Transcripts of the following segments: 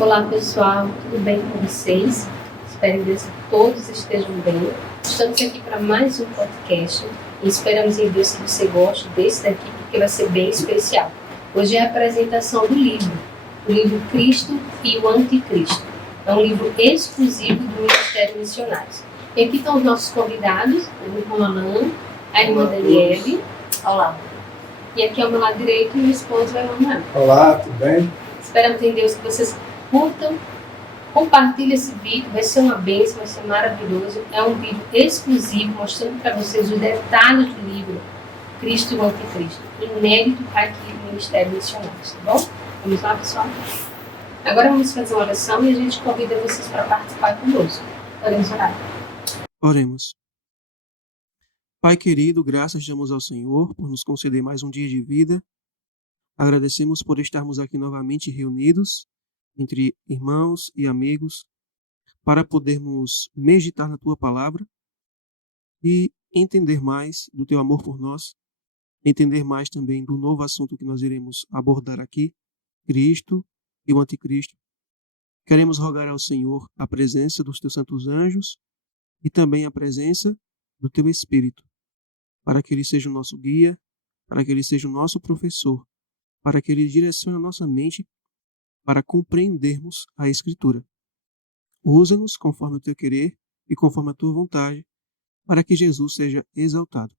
Olá pessoal, tudo bem com vocês? Espero que todos estejam bem. Estamos aqui para mais um podcast e esperamos em Deus que você goste desse daqui, porque vai ser bem especial. Hoje é a apresentação do livro, o livro Cristo e o Anticristo. É um livro exclusivo do Ministério Missionários. E aqui estão os nossos convidados, o irmão Alan, a irmã Daniele. Olá. E aqui ao meu lado direito, meu esposo, o irmão Alan. Olá, tudo bem? Esperamos em Deus que vocês curtam, compartilhem esse vídeo, vai ser uma bênção, vai ser maravilhoso. É um vídeo exclusivo, mostrando para vocês os detalhes do livro Cristo e o Anticristo, inédito aqui no Ministério Missionários, tá bom? Vamos lá, pessoal? Agora vamos fazer uma oração e a gente convida vocês para participar conosco. Podemos orar. Oremos. Pai querido, graças damos ao Senhor por nos conceder mais um dia de vida. Agradecemos por estarmos aqui novamente reunidos, entre irmãos e amigos, para podermos meditar na Tua Palavra e entender mais do Teu amor por nós, entender mais também do novo assunto que nós iremos abordar aqui, Cristo e o Anticristo. Queremos rogar ao Senhor a presença dos Teus santos anjos e também a presença do Teu Espírito, para que Ele seja o nosso guia, para que Ele seja o nosso professor, para que Ele direcione a nossa mente para compreendermos a Escritura. Usa-nos conforme o Teu querer e conforme a Tua vontade, para que Jesus seja exaltado.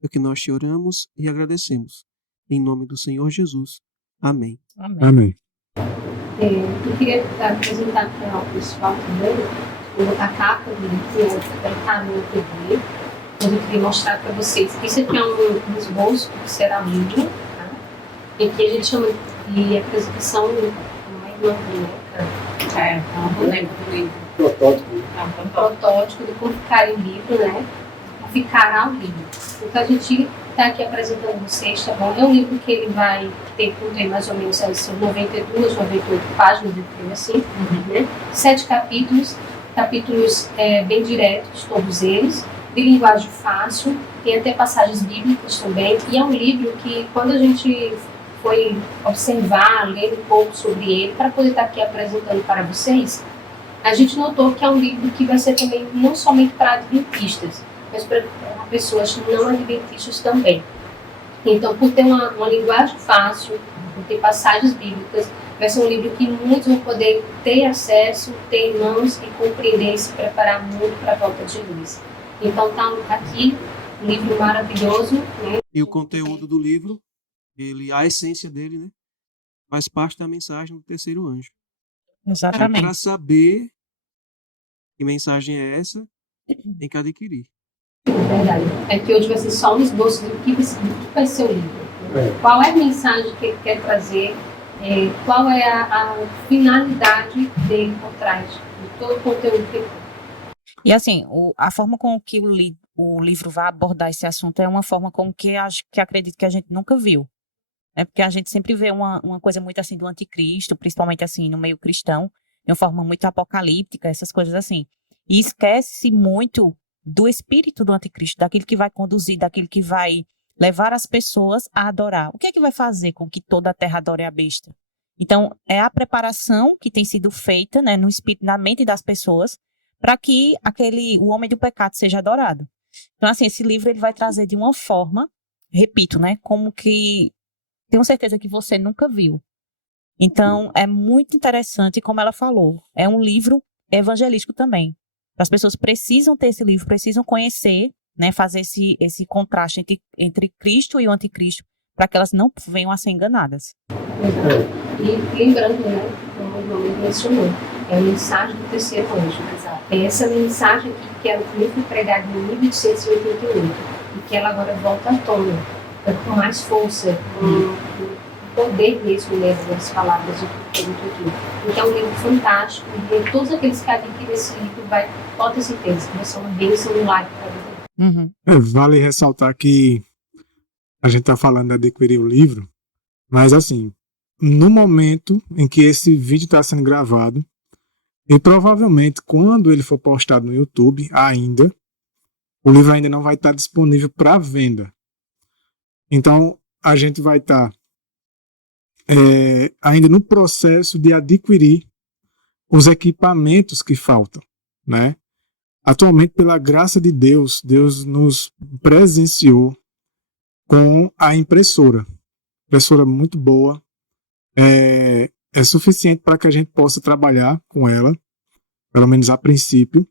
É o que nós te oramos e agradecemos. Em nome do Senhor Jesus. Amém. Amém. Eu queria apresentar para o pessoal também a capa do livro, que está no TV. Eu queria mostrar para vocês. Isso aqui é um esboço que será um livro, tá? E aqui a gente chama de apresentação de uma boneca. É uma boneca do livro. Protótipo. É um protótipo de como ficaria o livro, né? Como ficará o livro. Então a gente está aqui apresentando vocês, tá bom? É um livro que ele vai ter mais ou menos são 92, 98 páginas, eu assim, né? 7 capítulos bem diretos, todos eles, de linguagem fácil, tem até passagens bíblicas também, e é um livro que, quando a gente foi observar, ler um pouco sobre ele, para poder estar aqui apresentando para vocês, a gente notou que é um livro que vai ser também não somente para adventistas, mas para pessoas não adventistas também. Então, por ter uma linguagem fácil, por ter passagens bíblicas, vai ser um livro que muitos vão poder ter acesso, ter em mãos e compreender e se preparar muito para a volta de Jesus. Então, está aqui um livro maravilhoso, né? E o conteúdo do livro, a essência dele, né, faz parte da mensagem do terceiro anjo. Exatamente. Para saber que mensagem é essa, tem que adquirir. Verdade. É que hoje vai ser só um esboço do que vai ser o livro. Qual é a mensagem que ele quer trazer, qual é a finalidade dele por trás de todo o conteúdo que ele tem. E assim, a forma com que o livro vai abordar esse assunto é uma forma com que acredito que a gente nunca viu. Né? Porque a gente sempre vê uma coisa muito assim do anticristo, principalmente assim no meio cristão, de uma forma muito apocalíptica, essas coisas assim. E esquece-se muito do espírito do anticristo, daquele que vai conduzir, daquele que vai levar as pessoas a adorar. O que é que vai fazer com que toda a terra adore a besta? Então, é a preparação que tem sido feita, né, no espírito, na mente das pessoas, para que o homem do pecado seja adorado. Então, assim, esse livro ele vai trazer de uma forma, repito, né, como que tenho certeza que você nunca viu. Então, é muito interessante, como ela falou, é um livro evangelístico também. As pessoas precisam ter esse livro, precisam conhecer, né, fazer esse contraste entre Cristo e o Anticristo, para que elas não venham a ser enganadas. E lembrando, né, como o irmão mencionou, é a mensagem do terceiro anjo. É essa mensagem aqui que ela também foi pregada em 1888 e que ela agora volta à tona, com mais força, com poder mesmo das palavras do produto aqui. Então é um livro fantástico e todos aqueles que adquirem esse livro pode ter certeza que vai ser uma bênção no lar para a vida. Vale ressaltar que a gente está falando de adquirir o livro, mas assim, no momento em que esse vídeo está sendo gravado, e provavelmente quando ele for postado no YouTube ainda, o livro ainda não vai estar disponível para venda. Então a gente vai estar ainda no processo de adquirir os equipamentos que faltam, né? Atualmente, pela graça de Deus, Deus nos presenciou com a impressora. Impressora muito boa, é suficiente para que a gente possa trabalhar com ela, pelo menos a princípio.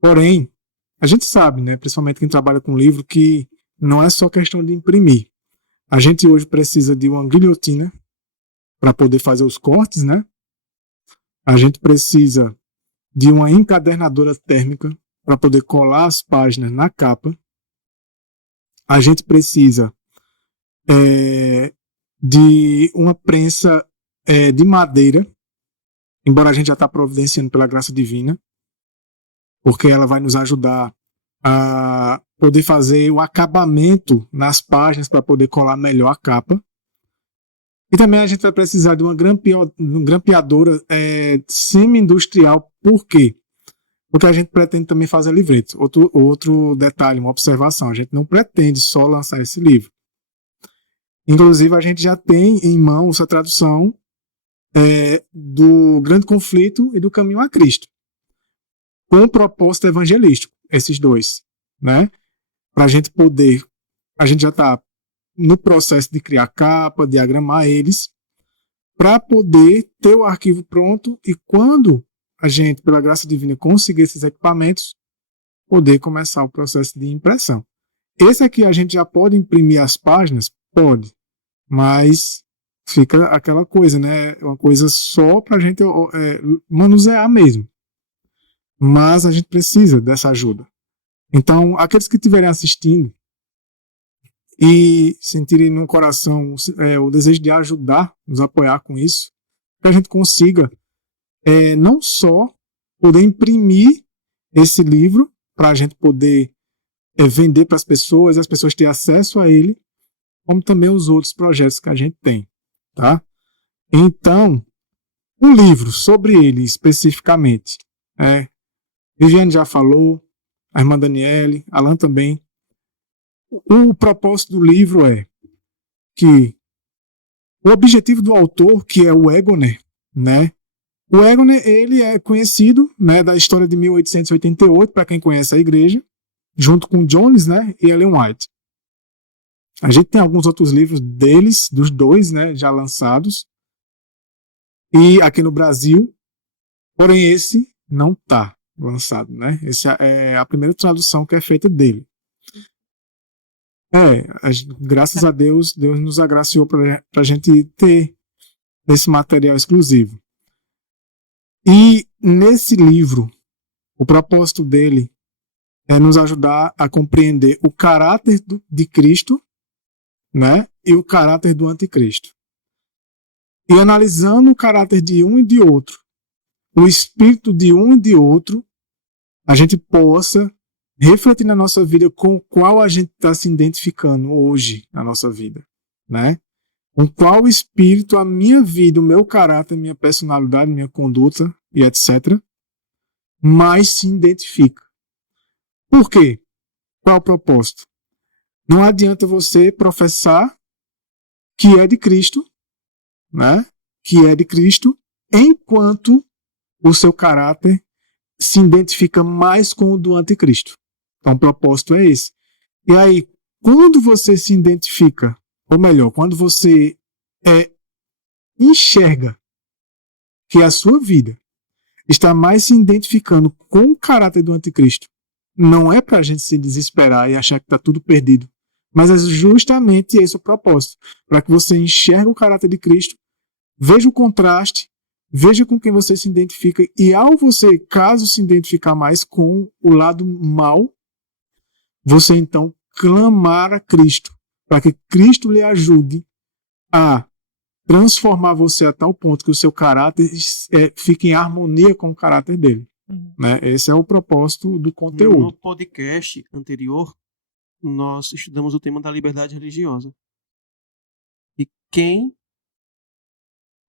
Porém, a gente sabe, né, principalmente quem trabalha com livro, que não é só questão de imprimir. A gente hoje precisa de uma guilhotina para poder fazer os cortes, né? A gente precisa de uma encadernadora térmica para poder colar as páginas na capa. A gente precisa de uma prensa de madeira, embora a gente já está providenciando pela graça divina, porque ela vai nos ajudar a poder fazer o acabamento nas páginas para poder colar melhor a capa. E também a gente vai precisar de uma grampeadora semi-industrial. Por quê? Porque a gente pretende também fazer livretos. Outro detalhe, uma observação, a gente não pretende só lançar esse livro. Inclusive, a gente já tem em mãos a tradução do Grande Conflito e do Caminho a Cristo, com propósito evangelístico, esses dois, né? Para a gente poder, a gente já está no processo de criar capa, diagramar eles, para poder ter o arquivo pronto e quando a gente, pela graça divina, conseguir esses equipamentos, poder começar o processo de impressão. Esse aqui a gente já pode imprimir as páginas? Pode, mas fica aquela coisa, né? Uma coisa só para a gente manusear mesmo. Mas a gente precisa dessa ajuda. Então, aqueles que estiverem assistindo e sentirem no coração o desejo de ajudar, nos apoiar com isso, que a gente consiga não só poder imprimir esse livro para a gente poder vender para as pessoas e as pessoas terem acesso a ele, como também os outros projetos que a gente tem, tá? Então, um livro sobre ele especificamente, Viviane já falou, a irmã Daniele, Alan também. O propósito do livro é que o objetivo do autor, que é o Egoner, né? O Egoner, ele é conhecido, né, da história de 1888, para quem conhece a igreja, junto com Jones, né, e Ellen White. A gente tem alguns outros livros deles, dos dois, né, já lançados, e aqui no Brasil, porém esse não está lançado, né? Essa é a primeira tradução que é feita dele. Graças a Deus, Deus nos agraciou para a gente ter esse material exclusivo. E nesse livro, o propósito dele é nos ajudar a compreender o caráter de Cristo, né, e o caráter do anticristo. E analisando o caráter de um e de outro, o espírito de um e de outro, a gente possa refletir na nossa vida com qual a gente está se identificando hoje na nossa vida, né? Com qual espírito a minha vida, o meu caráter, minha personalidade, minha conduta e etc. mais se identifica. Por quê? Qual é o propósito? Não adianta você professar que é de Cristo, né? Que é de Cristo, enquanto o seu caráter se identifica mais com o do anticristo. Então, o propósito é esse. E aí, quando você se identifica, ou melhor, quando você enxerga que a sua vida está mais se identificando com o caráter do anticristo, não é para a gente se desesperar e achar que está tudo perdido, mas é justamente esse o propósito, para que você enxergue o caráter de Cristo, veja o contraste, veja com quem você se identifica e ao você, caso se identificar mais com o lado mal, você então clamar a Cristo, para que Cristo lhe ajude a transformar você a tal ponto que o seu caráter fique em harmonia com o caráter dele. Né? Esse é o propósito do conteúdo. No podcast anterior, nós estudamos o tema da liberdade religiosa. E quem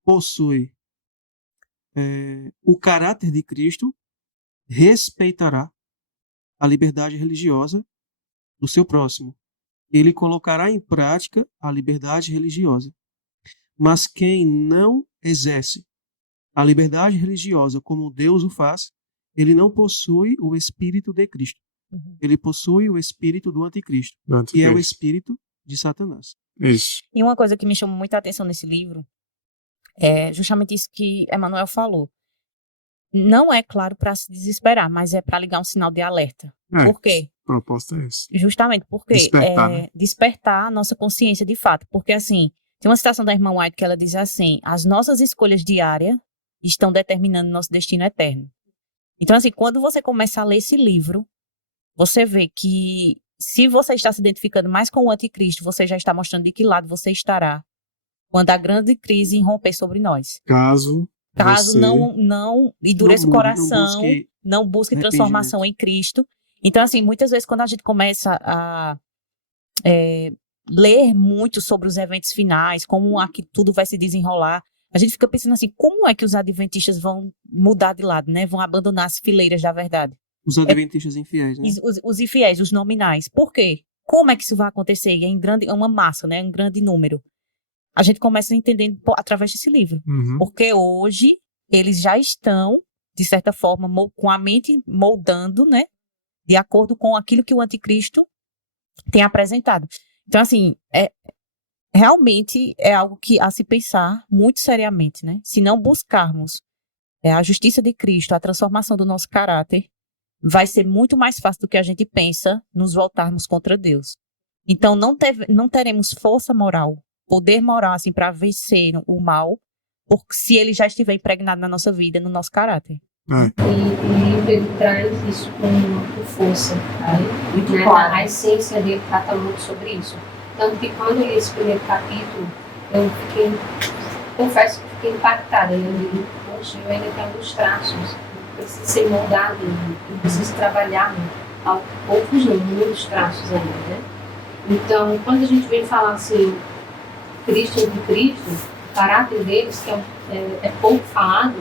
possui o caráter de Cristo respeitará a liberdade religiosa do seu próximo. Ele colocará em prática a liberdade religiosa. Mas quem não exerce a liberdade religiosa como Deus o faz, ele não possui o espírito de Cristo. Uhum. Ele possui o espírito do anticristo, que é o espírito de Satanás. Isso. E uma coisa que me chamou muita atenção nesse livro é justamente isso que Emmanuel falou. Não é claro para se desesperar, mas é para ligar um sinal de alerta. Por quê? A proposta é essa. Justamente porque Despertar, né? despertar a nossa consciência de fato. Porque, assim, tem uma citação da irmã White que ela diz assim: as nossas escolhas diárias estão determinando nosso destino eterno. Então, assim, quando você começa a ler esse livro, você vê que se você está se identificando mais com o anticristo, você já está mostrando de que lado você estará quando a grande crise irromper sobre nós. Caso você não endureça o coração, não busque transformação em Cristo. Então, assim, muitas vezes quando a gente começa a ler muito sobre os eventos finais, como aqui tudo vai se desenrolar, a gente fica pensando assim, como é que os adventistas vão mudar de lado, né? Vão abandonar as fileiras da verdade. Os adventistas infiéis, né? Os infiéis, os nominais. Por quê? Como é que isso vai acontecer? E é uma massa, né? Um grande número. A gente começa entendendo através desse livro. Uhum. Porque hoje eles já estão, de certa forma, com a mente moldando, né? De acordo com aquilo que o anticristo tem apresentado. Então, assim, realmente é algo que a se pensar muito seriamente, né? Se não buscarmos a justiça de Cristo, a transformação do nosso caráter, vai ser muito mais fácil do que a gente pensa nos voltarmos contra Deus. Então, não teremos força moral, poder moral, assim, para vencer o mal, porque se ele já estiver impregnado na nossa vida, no nosso caráter. E o livro ele traz isso com força, tá? Muito claro. A essência dele trata muito sobre isso. Tanto que quando eu li esse primeiro capítulo, confesso que fiquei impactada. Eu li, poxa, eu ainda tenho alguns traços, preciso ser moldado, eu preciso trabalhar poucos não, muitos traços ainda, né? Então, quando a gente vem falar assim, Cristo e Cristo, o caráter deles, que é pouco falado,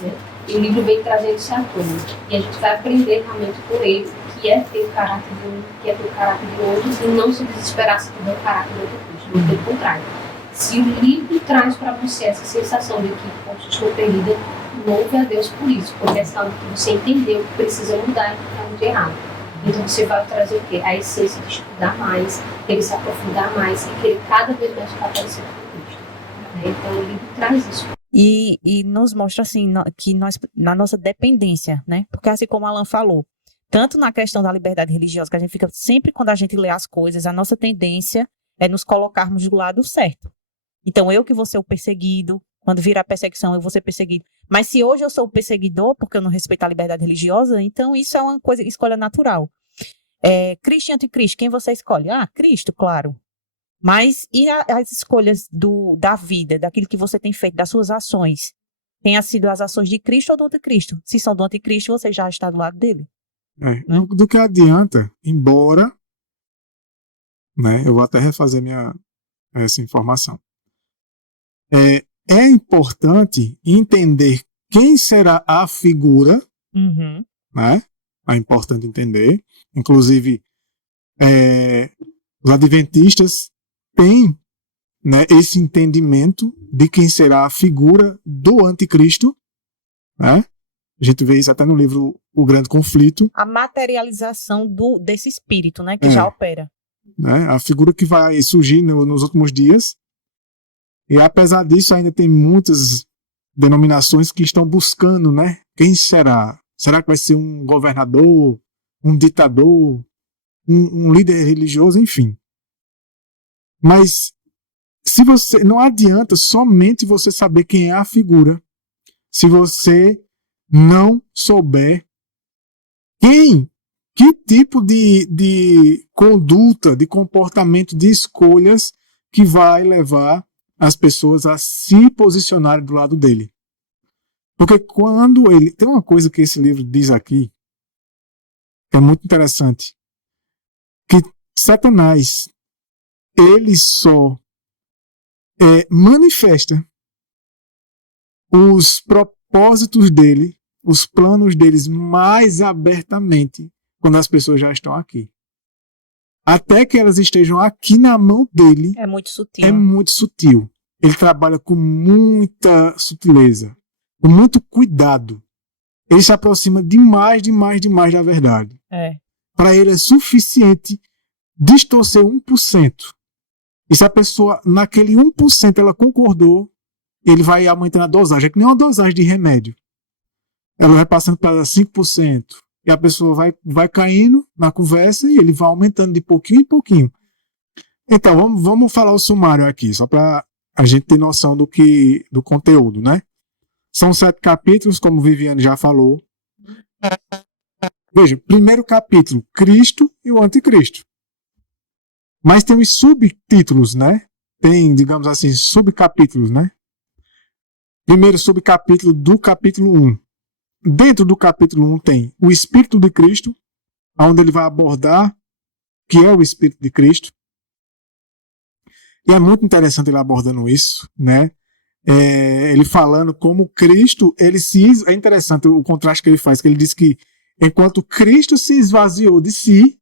né? E o livro vem trazendo isso à tona. E a gente vai aprender realmente com ele, que é ter o caráter de um, que é ter o caráter de outros, e não se desesperar se tiver o caráter do outro Cristo, muito pelo contrário. Se o livro traz para você essa sensação de que, poxa, estou perdida, louve a Deus por isso, porque é sinal de que você entendeu que precisa mudar e que está muito errado. Então você vai trazer o quê? A essência de estudar mais, querer se aprofundar mais e querer cada vez mais ficar parecido com Cristo. Então o livro traz isso. E nos mostra, assim, que nós, na nossa dependência, né? Porque assim como Alan falou, tanto na questão da liberdade religiosa, que a gente fica sempre, quando a gente lê as coisas, a nossa tendência é nos colocarmos do lado certo. Então, eu que vou ser o perseguido, quando virar perseguição, eu vou ser perseguido. Mas se hoje eu sou o perseguidor, porque eu não respeito a liberdade religiosa, então isso é uma coisa, escolha natural. Cristo e anticristo, quem você escolhe? Ah, Cristo, claro. Mas e as escolhas da vida, daquilo que você tem feito, das suas ações? Tenha sido as ações de Cristo ou do anticristo? Se são do anticristo, você já está do lado dele. Do que adianta, embora, né, eu vou até refazer essa informação. É importante entender quem será a figura, Uhum. né? É importante entender. Inclusive, os adventistas têm, né, esse entendimento de quem será a figura do anticristo, né? A gente vê isso até no livro O Grande Conflito. A materialização desse espírito, né, que já opera. Né? A figura que vai surgir nos últimos dias. E apesar disso, ainda tem muitas denominações que estão buscando, né? Quem será? Será que vai ser um governador, um ditador, um líder religioso, enfim. Mas não adianta somente você saber quem é a figura, se você não souber que tipo de conduta, de comportamento, de escolhas que vai levar as pessoas a se posicionarem do lado dele. Porque quando ele... Tem uma coisa que esse livro diz aqui, que é muito interessante, que Satanás, ele só manifesta os propósitos dele, os planos deles mais abertamente quando as pessoas já estão aqui. Até que elas estejam aqui na mão dele. É muito sutil. É muito sutil. Ele trabalha com muita sutileza. com muito cuidado, ele se aproxima demais da verdade. Para ele é suficiente distorcer 1%. E se a pessoa, naquele 1%, ela concordou, ele vai aumentando a dosagem. É que nem uma dosagem de remédio. Ela vai passando para 5%. E a pessoa vai caindo na conversa e ele vai aumentando de pouquinho em pouquinho. Então, vamos falar o sumário aqui, só para a gente ter noção do conteúdo, né? São 7 capítulos, como Viviane já falou. Veja, primeiro capítulo, Cristo e o Anticristo. Mas tem os subtítulos, né? Tem, digamos assim, subcapítulos, né? Primeiro subcapítulo do capítulo 1. Dentro do capítulo 1 tem o Espírito de Cristo, onde ele vai abordar o que é o Espírito de Cristo. E é muito interessante ele abordando isso, né? Ele falando como Cristo, é interessante o contraste que ele faz, que ele diz que enquanto Cristo se esvaziou de si,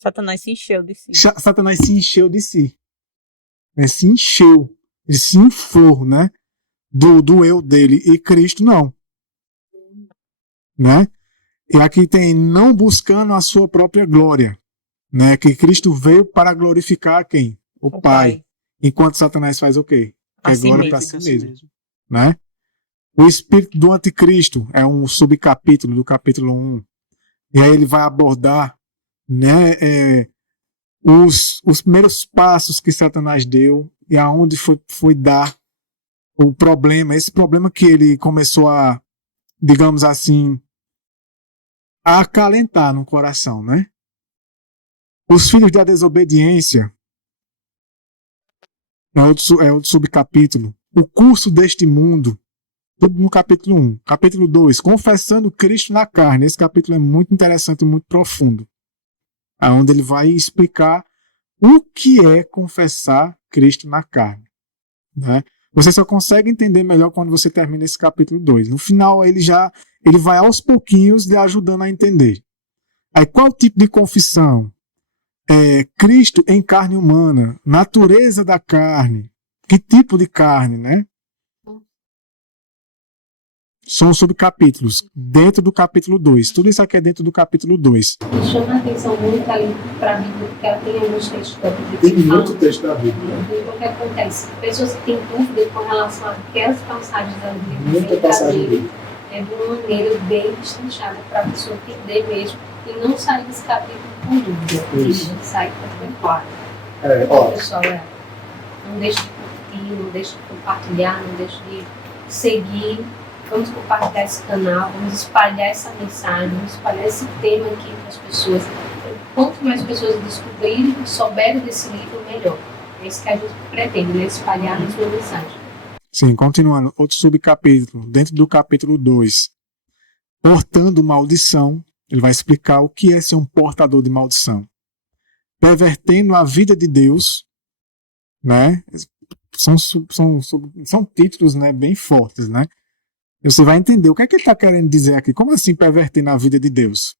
Satanás se encheu de si. Satanás se encheu de si. Se encheu, ele se inflou, né? Do eu dele, e Cristo não. Né? E aqui tem não buscando a sua própria glória, né? Que Cristo veio para glorificar quem? O Pai. Enquanto Satanás faz o quê? É glória para si mesmo. Né? O espírito do anticristo é um subcapítulo do capítulo 1. E aí ele vai abordar, né, os primeiros passos que Satanás deu e aonde foi dar o problema, esse problema que ele começou a, digamos assim, a acalentar no coração, né? Os filhos da desobediência é outro subcapítulo. O curso deste mundo, tudo no capítulo 1. Capítulo 2, confessando Cristo na carne. Esse capítulo é muito interessante e muito profundo. Onde ele vai explicar o que é confessar Cristo na carne. Né? Você só consegue entender melhor quando você termina esse capítulo 2. No final, ele vai aos pouquinhos lhe ajudando a entender. Aí, qual tipo de confissão? Cristo em carne humana, natureza da carne, que tipo de carne, né? São subcapítulos, dentro do capítulo 2. Tudo isso aqui é dentro do capítulo 2. Me chama a atenção muito ali para a Bíblia, porque ela tem alguns textos da Bíblia. Tem muito texto da Bíblia. O que acontece? Pessoas que têm dúvida com relação a aquelas passagens da Bíblia, Muita passagem de uma maneira bem destrinchada para a pessoa entender mesmo e não sair desse capítulo com dúvida. Isso. Sai bem claro. Então, pessoal, não deixe de curtir, não deixe de compartilhar, não deixe de seguir. Vamos compartilhar esse canal, vamos espalhar essa mensagem, vamos espalhar esse tema aqui para as pessoas. Quanto mais pessoas descobrirem e souberem desse livro, melhor. É isso que a gente pretende, né? Espalhar a sua mensagem. Sim, continuando. Outro subcapítulo, dentro do capítulo 2. Portando maldição, ele vai explicar o que é ser um portador de maldição. Pervertendo a vida de Deus, né? São títulos, né, bem fortes, né? Você vai entender o que é que ele está querendo dizer aqui. Como assim perverter na vida de Deus?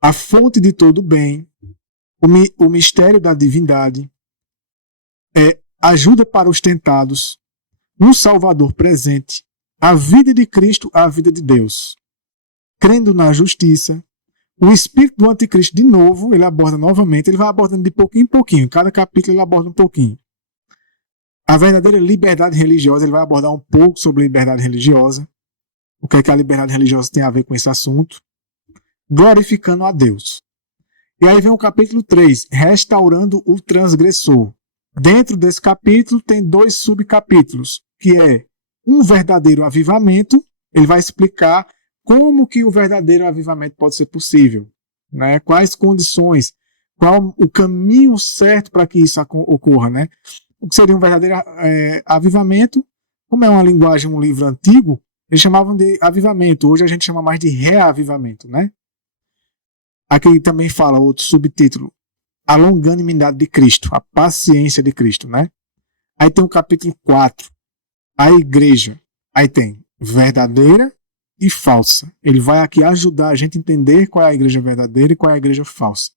A fonte de todo bem, o mistério da divindade, ajuda para os tentados, um Salvador presente, a vida de Cristo, a vida de Deus. Crendo na justiça, o espírito do anticristo, de novo, ele aborda novamente, ele vai abordando de pouquinho em pouquinho. Cada capítulo ele aborda um pouquinho. A verdadeira liberdade religiosa, ele vai abordar um pouco sobre liberdade religiosa. O que é que a liberdade religiosa tem a ver com esse assunto? Glorificando a Deus. E aí vem o capítulo 3, restaurando o transgressor. Dentro desse capítulo tem 2 subcapítulos, que é um verdadeiro avivamento. Ele vai explicar como que o verdadeiro avivamento pode ser possível, né? Quais condições, qual o caminho certo para que isso ocorra, né? O que seria um verdadeiro avivamento, como é uma linguagem, um livro antigo, eles chamavam de avivamento. Hoje a gente chama mais de reavivamento, né? Aqui também fala outro subtítulo, a longanimidade de Cristo, a paciência de Cristo, né? Aí tem o capítulo 4, a igreja. Aí tem verdadeira e falsa. Ele vai aqui ajudar a gente a entender qual é a igreja verdadeira e qual é a igreja falsa.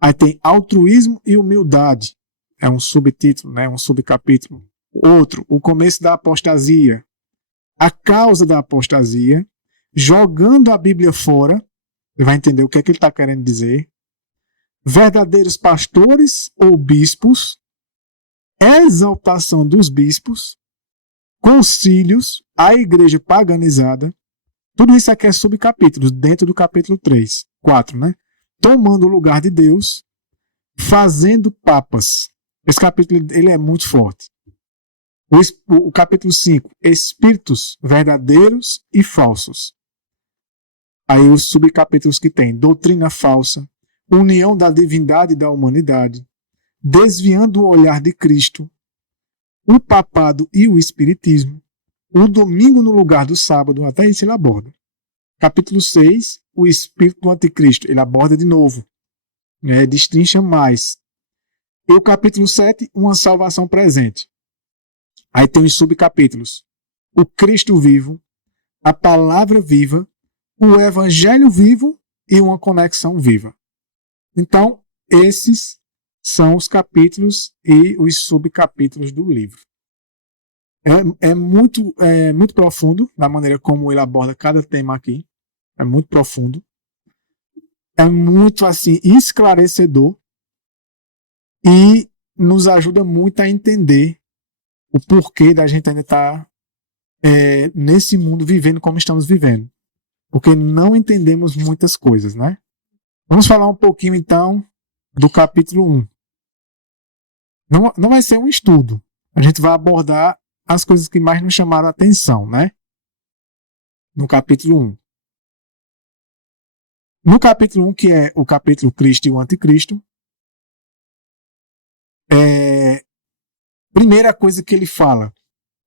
Aí tem altruísmo e humildade. É um subtítulo, né? Um subcapítulo. Outro, o começo da apostasia. a causa da apostasia, jogando a Bíblia fora, você vai entender o que é que ele está querendo dizer, verdadeiros pastores ou bispos, exaltação dos bispos, concílios, a igreja paganizada, tudo isso aqui é subcapítulos, dentro do capítulo 3, 4, né? Tomando o lugar de Deus, fazendo papas. Esse capítulo ele é muito forte. O capítulo 5, espíritos verdadeiros e falsos. Aí os subcapítulos que tem, doutrina falsa, união da divindade e da humanidade, desviando o olhar de Cristo, o papado e o espiritismo, o domingo no lugar do sábado, até isso ele aborda. Capítulo 6, o espírito do anticristo, ele aborda de novo, né, destrincha mais. E o capítulo 7, uma salvação presente. Aí tem os subcapítulos, o Cristo vivo, a palavra viva, o evangelho vivo e uma conexão viva. Então, esses são os capítulos e os subcapítulos do livro. É muito profundo na maneira como ele aborda cada tema aqui. É muito profundo. É muito assim esclarecedor e nos ajuda muito a entender o porquê da gente ainda estar nesse mundo vivendo como estamos vivendo. Porque não entendemos muitas coisas, né? Vamos falar um pouquinho então do capítulo 1. Não vai ser um estudo. A gente vai abordar as coisas que mais nos chamaram a atenção, né? No capítulo 1. No capítulo 1, que é o capítulo Cristo e o Anticristo, primeira coisa que ele fala,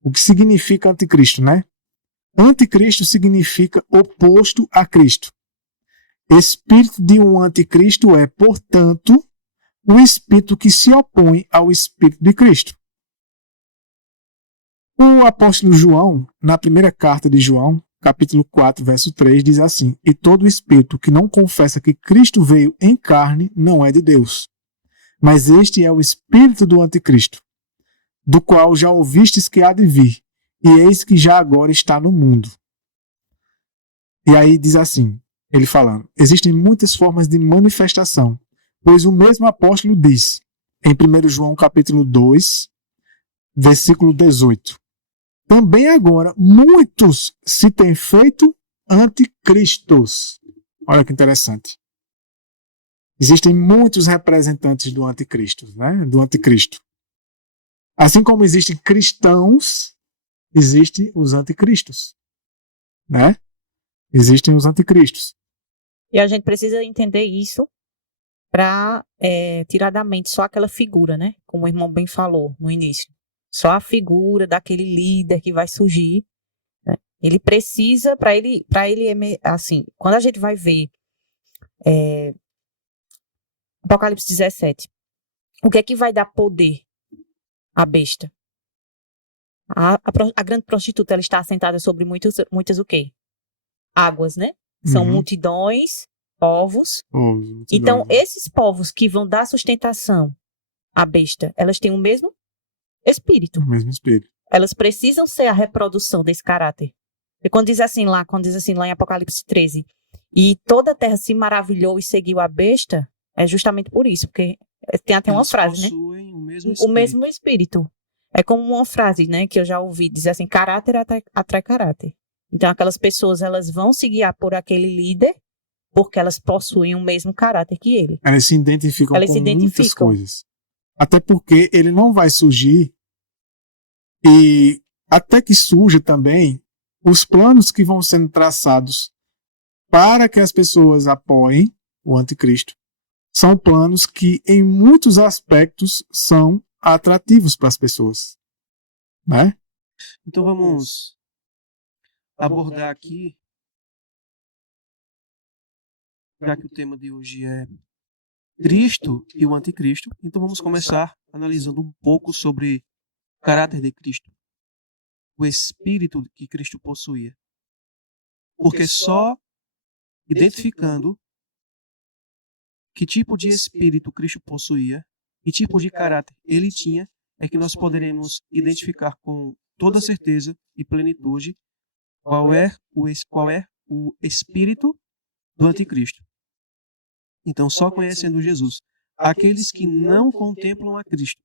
o que significa Anticristo, né? Anticristo significa oposto a Cristo. Espírito de um Anticristo é, portanto, o espírito que se opõe ao Espírito de Cristo. O apóstolo João, na primeira carta de João, capítulo 4, verso 3, diz assim: E todo espírito que não confessa que Cristo veio em carne não é de Deus. Mas este é o espírito do anticristo, do qual já ouvistes que há de vir, e eis que já agora está no mundo. E aí diz assim, ele falando: existem muitas formas de manifestação, pois o mesmo apóstolo diz, em 1 João capítulo 2, versículo 18: Também agora muitos se têm feito anticristos. Olha que interessante. Existem muitos representantes do anticristo, né? Do anticristo. Assim como existem cristãos, existem os anticristos, né? Existem os anticristos. E a gente precisa entender isso para tirar da mente só aquela figura, né? Como o irmão bem falou no início. Só a figura daquele líder que vai surgir. Né? Ele precisa, para ele, assim, quando a gente vai ver Apocalipse 17, o que é que vai dar poder à besta? A grande prostituta, ela está assentada sobre muitas o quê? Águas, né? São multidões, povos. Então, esses povos que vão dar sustentação à besta, elas têm o mesmo espírito. O mesmo espírito. Elas precisam ser a reprodução desse caráter. E quando diz assim lá em Apocalipse 13, e toda a terra se maravilhou e seguiu a besta, é justamente por isso, porque tem até uma frase, né? O mesmo espírito. É como uma frase, né, que eu já ouvi dizer assim: caráter atrai caráter. Então, aquelas pessoas, elas vão se guiar por aquele líder porque elas possuem o mesmo caráter que ele. Elas se identificam com muitas coisas. Até porque ele não vai surgir, e até que surja também os planos que vão sendo traçados para que as pessoas apoiem o anticristo. São planos que, em muitos aspectos, são atrativos para as pessoas. Né? Então vamos abordar aqui, já que o tema de hoje é Cristo e o Anticristo, então vamos começar analisando um pouco sobre o caráter de Cristo, o espírito que Cristo possuía. Porque só identificando que tipo de espírito Cristo possuía e tipo de caráter ele tinha, é que nós poderemos identificar com toda certeza e plenitude qual é o espírito do anticristo. Então, só conhecendo Jesus. Aqueles que não contemplam a Cristo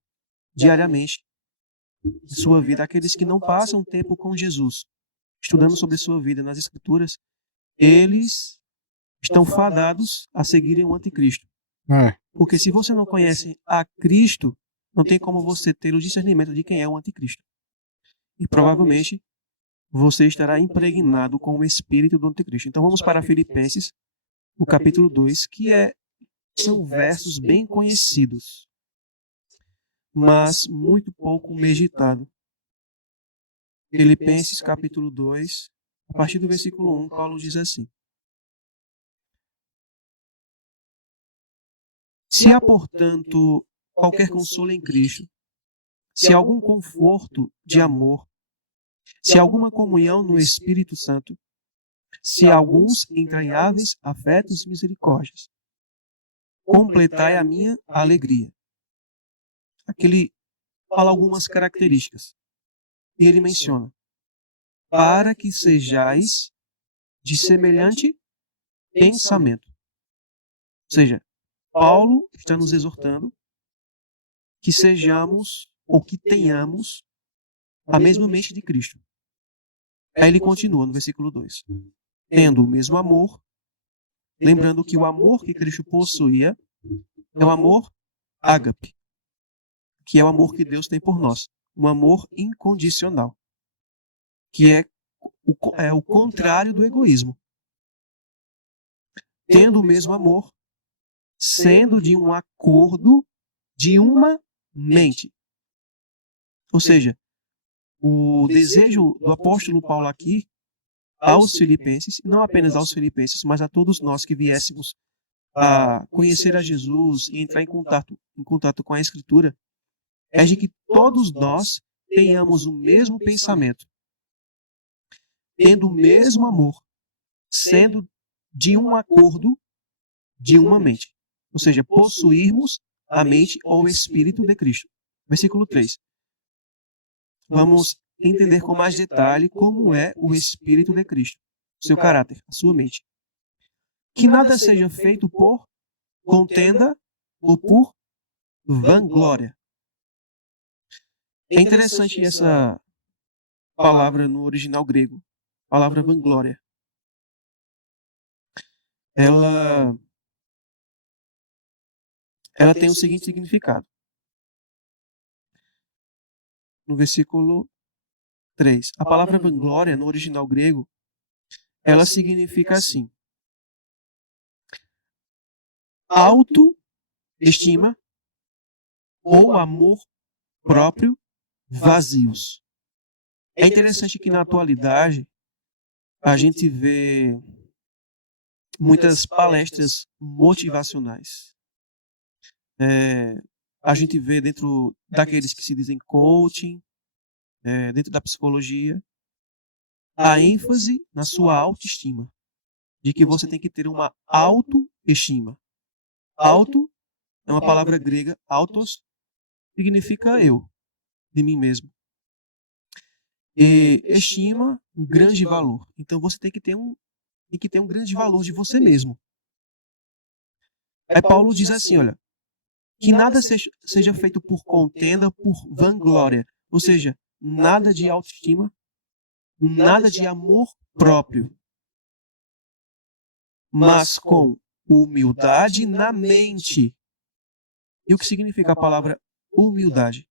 diariamente em sua vida, aqueles que não passam tempo com Jesus, estudando sobre sua vida nas Escrituras, eles estão fadados a seguirem o anticristo. Porque se você não conhece a Cristo, não tem como você ter o discernimento de quem é o anticristo. E provavelmente você estará impregnado com o espírito do anticristo. Então vamos para Filipenses, o capítulo 2, são versos bem conhecidos, mas muito pouco meditado. Filipenses capítulo 2, a partir do versículo 1, Paulo diz assim: Se há, portanto, qualquer consolo em Cristo, se há algum conforto de amor, se há alguma comunhão no Espírito Santo, se há alguns entranháveis afetos e misericórdias, completai a minha alegria. Aqui ele fala algumas características. E ele menciona: para que sejais de semelhante pensamento. Ou seja, Paulo está nos exortando que sejamos ou que tenhamos a mesma mente de Cristo. Aí ele continua no versículo 2. Tendo o mesmo amor, lembrando que o amor que Cristo possuía é o amor ágape, que é o amor que Deus tem por nós, um amor incondicional, que é o contrário do egoísmo. Tendo o mesmo amor, sendo de um acordo de uma mente. Ou seja, o desejo do apóstolo Paulo aqui aos filipenses, não apenas aos filipenses, mas a todos nós que viéssemos a conhecer a Jesus e entrar em contato com a Escritura, é de que todos nós tenhamos o mesmo pensamento, tendo o mesmo amor, sendo de um acordo de uma mente. Ou seja, possuirmos a mente ou o Espírito de Cristo. Versículo 3. Vamos entender com mais detalhe como é o Espírito de Cristo, seu caráter, a sua mente. Que nada seja feito por contenda ou por vanglória. É interessante essa palavra no original grego, a palavra vanglória. Ela tem o seguinte significado. No versículo 3. A palavra vanglória, no original grego, ela significa assim: autoestima ou amor próprio vazios. É interessante que na atualidade a gente vê muitas palestras motivacionais. A gente vê dentro daqueles que se dizem coaching, dentro da psicologia, a ênfase na sua autoestima, de que você tem que ter uma autoestima. Auto é uma palavra grega, autos significa eu, de mim mesmo. E estima, um grande valor. Então você tem que ter um grande valor de você mesmo. Aí Paulo diz assim, olha, que nada seja feito por contenda, por vanglória. Ou seja, nada de autoestima, nada de amor próprio. Mas com humildade na mente. E o que significa a palavra humildade?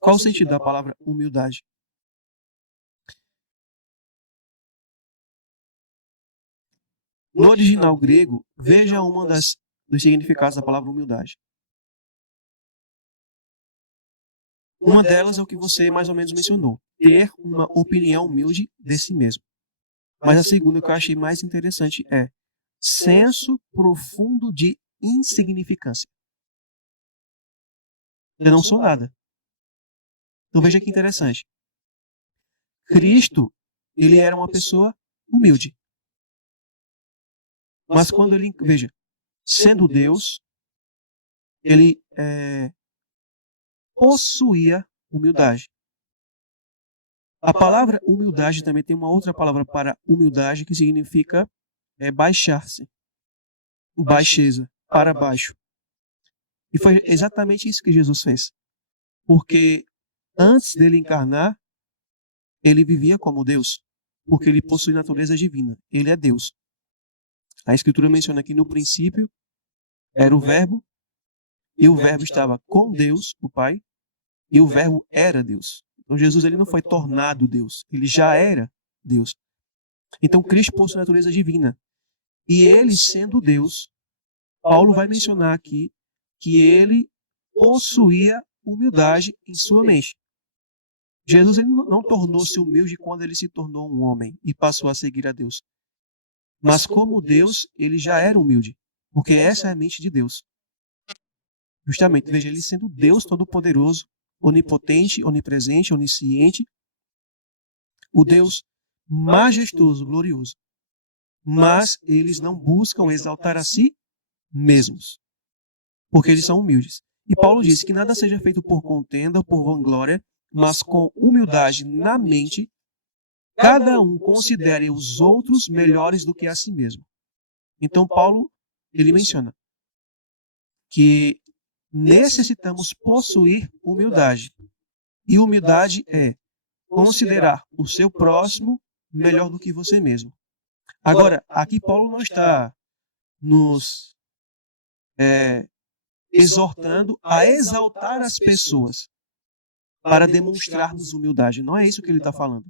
Qual o sentido da palavra humildade? No original grego, veja uma dos significados da palavra humildade. Uma delas é o que você mais ou menos mencionou, ter uma opinião humilde de si mesmo. Mas a segunda que eu achei mais interessante é senso profundo de insignificância. Eu não sou nada. Então veja que interessante. Cristo, ele era uma pessoa humilde. Mas quando ele, veja, sendo Deus, ele possuía humildade. A palavra humildade também tem uma outra palavra para humildade que significa baixar-se, baixeza, para baixo. E foi exatamente isso que Jesus fez. Porque antes dele encarnar, ele vivia como Deus, porque ele possui natureza divina. Ele é Deus. A Escritura menciona que no princípio era o Verbo, e o Verbo estava com Deus, o Pai, e o Verbo era Deus. Então Jesus ele não foi tornado Deus, ele já era Deus. Então Cristo possui natureza divina. E ele sendo Deus, Paulo vai mencionar aqui que ele possuía humildade em sua mente. Jesus ele não tornou-se humilde quando ele se tornou um homem e passou a seguir a Deus. Mas como Deus, ele já era humilde, porque essa é a mente de Deus. Justamente, veja, ele sendo Deus Todo-Poderoso, onipotente, onipresente, onisciente, o Deus majestoso, glorioso. Mas eles não buscam exaltar a si mesmos, porque eles são humildes. E Paulo disse que nada seja feito por contenda ou por vanglória, mas com humildade na mente, cada um considere os outros melhores do que a si mesmo. Então Paulo, ele menciona que necessitamos possuir humildade. E humildade é considerar o seu próximo melhor do que você mesmo. Agora, aqui Paulo não está nos exortando a exaltar as pessoas para demonstrarmos humildade. Não é isso que ele está falando.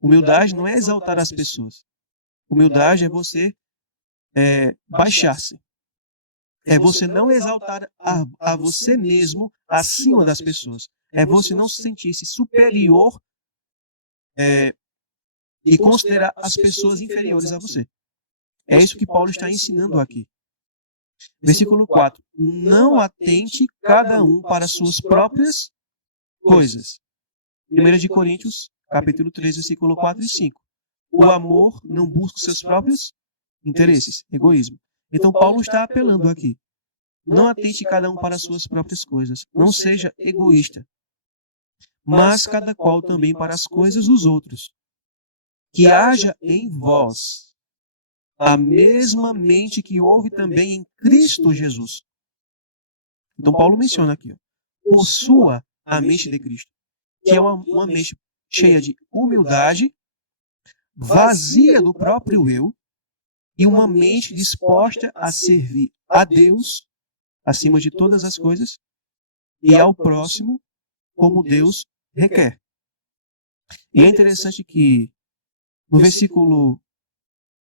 Humildade não é exaltar as pessoas. Humildade é você baixar-se. É você não exaltar a você mesmo acima das pessoas. É você não se sentir-se superior e considerar as pessoas inferiores a você. É isso que Paulo está ensinando aqui. Versículo 4. Não atente cada um para suas próprias coisas. 1 de Coríntios, capítulo 3, versículo 4 e 5. O amor não busca os seus próprios interesses, egoísmo. Então Paulo está apelando aqui. Não atente cada um para suas próprias coisas. Não seja egoísta. Mas cada qual também para as coisas dos outros. Que haja em vós a mesma mente que houve também em Cristo Jesus. Então Paulo menciona aqui, possua a mente de Cristo, que é uma mente cheia de humildade, vazia do próprio eu, e uma mente disposta a servir a Deus acima de todas as coisas e ao próximo como Deus requer. E é interessante que no versículo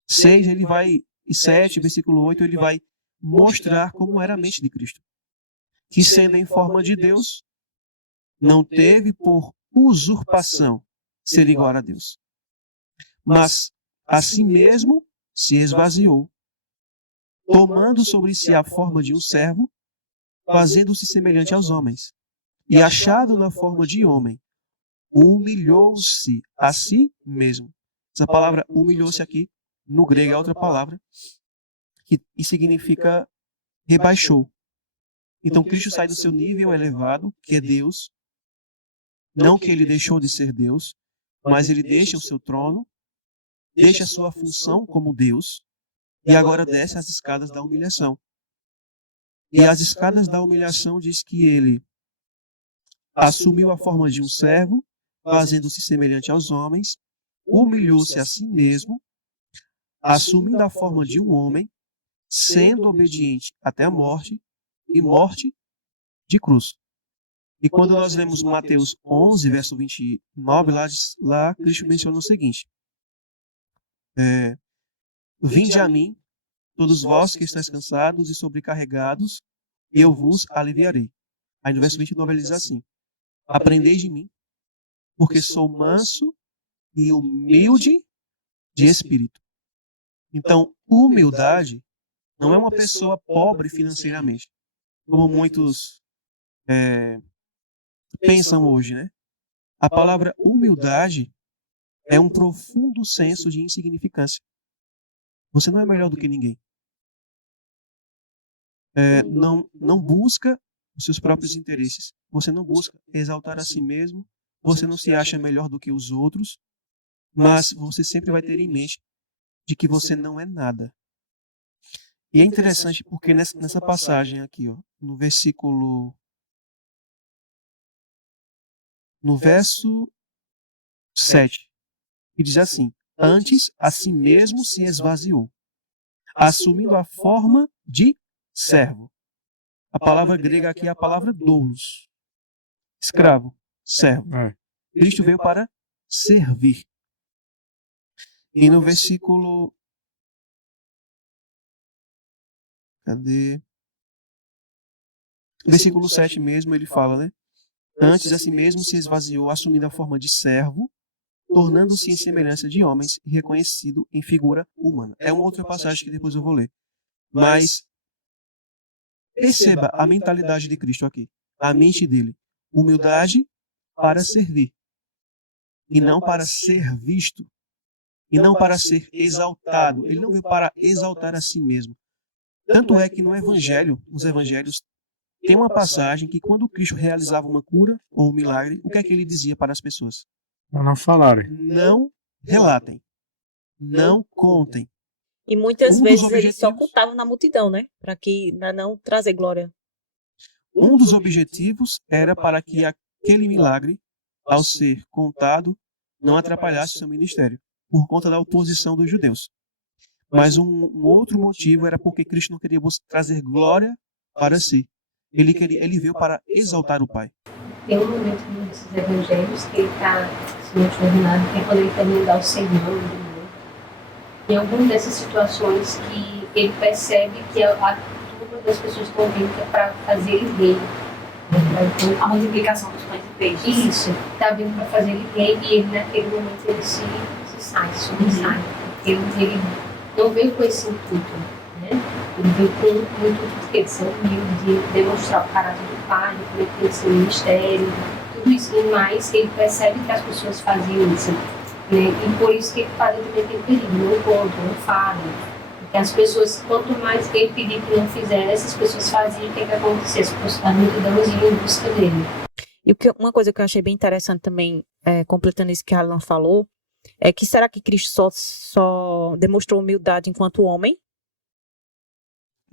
6 e 7, versículo 8, ele vai mostrar como era a mente de Cristo. Que sendo em forma de Deus, não teve por usurpação ser igual a Deus. Mas a si mesmo se esvaziou, tomando sobre si a forma de um servo, fazendo-se semelhante aos homens. E achado na forma de homem, humilhou-se a si mesmo. Essa palavra humilhou-se aqui, no grego é outra palavra, que significa rebaixou. Então Cristo sai do seu nível elevado, que é Deus. Não que ele deixou de ser Deus, mas ele deixa o seu trono, deixa a sua função como Deus, e agora desce as escadas da humilhação. E as escadas da humilhação diz que ele assumiu a forma de um servo, fazendo-se semelhante aos homens, humilhou-se a si mesmo, assumindo a forma de um homem, sendo obediente até a morte, e morte de cruz. E quando nós lemos Mateus 11, verso 29, lá Cristo menciona o seguinte: vinde a mim, todos vós que estáis cansados e sobrecarregados, e eu vos aliviarei. Aí no verso 29 ele diz assim: aprendei de mim, porque sou manso e humilde de espírito. Então, humildade não é uma pessoa pobre financeiramente, como muitos pensam hoje, né? A palavra humildade é um profundo senso de insignificância. Você não é melhor do que ninguém. Não busca os seus próprios interesses. Você não busca exaltar a si mesmo você não se acha melhor do que os outros, mas você sempre vai ter em mente de que você não é nada. E é interessante porque nessa passagem aqui, ó, no verso 7, que diz assim: antes a si mesmo se esvaziou, assumindo a forma de servo. A palavra grega aqui é a palavra doulos, escravo, servo. Cristo veio para servir. E no versículo... Cadê? Versículo 7 mesmo, ele fala, né? Antes a si mesmo se esvaziou, assumindo a forma de servo, tornando-se em semelhança de homens e reconhecido em figura humana. É uma outra passagem que depois eu vou ler. Mas perceba a mentalidade de Cristo aqui. A mente dele. Humildade para servir. E não para ser visto. E não para ser exaltado. Ele não veio para exaltar a si mesmo. Tanto é que no Evangelho, nos Evangelhos, tem uma passagem que quando Cristo realizava uma cura ou um milagre, o que é que ele dizia para as pessoas? Não falarem. Não relatem. Não contem. E muitas Um dos vezes eles se objetivos- ocultavam na multidão, né? Para que não trazer glória. Um dos objetivos era para que aquele milagre, ao ser contado, não atrapalhasse seu ministério, por conta da oposição dos judeus. Mas um outro motivo era porque Cristo não queria trazer glória para si. Ele veio para exaltar o Pai. Tem um momento nesses evangelhos que ele está sendo jornado, que é quando ele termina de dar o sermão do mundo. Em algumas dessas situações que ele percebe que a turma das pessoas estão vindo que é para fazer ele rei. A multiplicação dos pães e peixes. Isso, está vindo para fazer ele rei e ele naquele momento ele se sai, sobressai. Ele não veio com esse intuito, né? Ele veio com o intuito de ser humilde, de demonstrar o caráter do pai, de como ele tem seu ministério, tudo isso e mais, ele percebe que as pessoas faziam isso, né? E por isso que ele fala também tem perigo, não contam, não falam. Porque as pessoas, quanto mais ele pedir que não fizesse, as pessoas faziam, o que acontecia? As multidões iam em busca dele. E uma coisa que eu achei bem interessante também, completando isso que a Alan falou, é que será que Cristo só demonstrou humildade enquanto homem?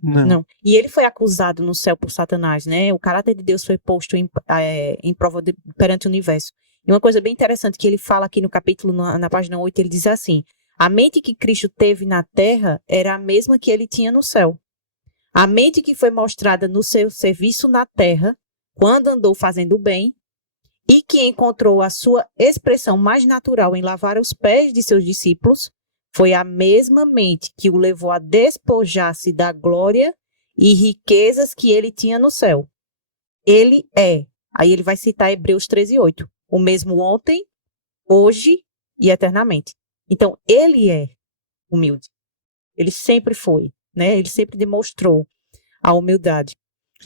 Não. E ele foi acusado no céu por Satanás, né? O caráter de Deus foi posto em prova perante o universo. E uma coisa bem interessante que ele fala aqui no capítulo, na página 8, ele diz assim: a mente que Cristo teve na terra era a mesma que ele tinha no céu. A mente que foi mostrada no seu serviço na terra, quando andou fazendo o bem, e que encontrou a sua expressão mais natural em lavar os pés de seus discípulos, foi a mesma mente que o levou a despojar-se da glória e riquezas que ele tinha no céu. Ele é, aí ele vai citar Hebreus 13:8, o mesmo ontem, hoje e eternamente. Então, ele é humilde. Ele sempre foi, né? Ele sempre demonstrou a humildade.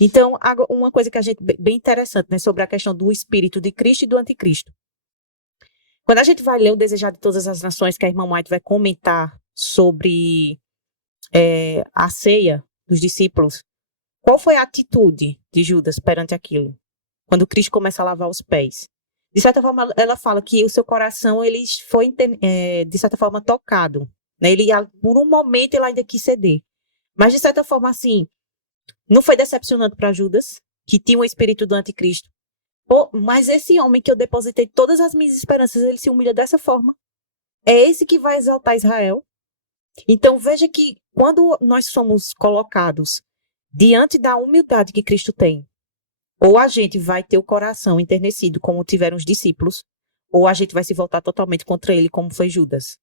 Então, uma coisa que a gente, bem interessante, né, sobre a questão do espírito de Cristo e do anticristo. Quando a gente vai ler o Desejar de Todas as Nações, que a irmã White vai comentar sobre a ceia dos discípulos, qual foi a atitude de Judas perante aquilo? Quando Cristo começa a lavar os pés. De certa forma, ela fala que o seu coração ele foi, de certa forma, tocado. Né? Por um momento, ele ainda quis ceder. Mas, de certa forma, assim, não foi decepcionante para Judas, que tinha o espírito do anticristo. Pô, mas esse homem que eu depositei todas as minhas esperanças, ele se humilha dessa forma. É esse que vai exaltar Israel. Então, veja que quando nós somos colocados diante da humildade que Cristo tem, ou a gente vai ter o coração enternecido, como tiveram os discípulos, ou a gente vai se voltar totalmente contra ele, como foi Judas.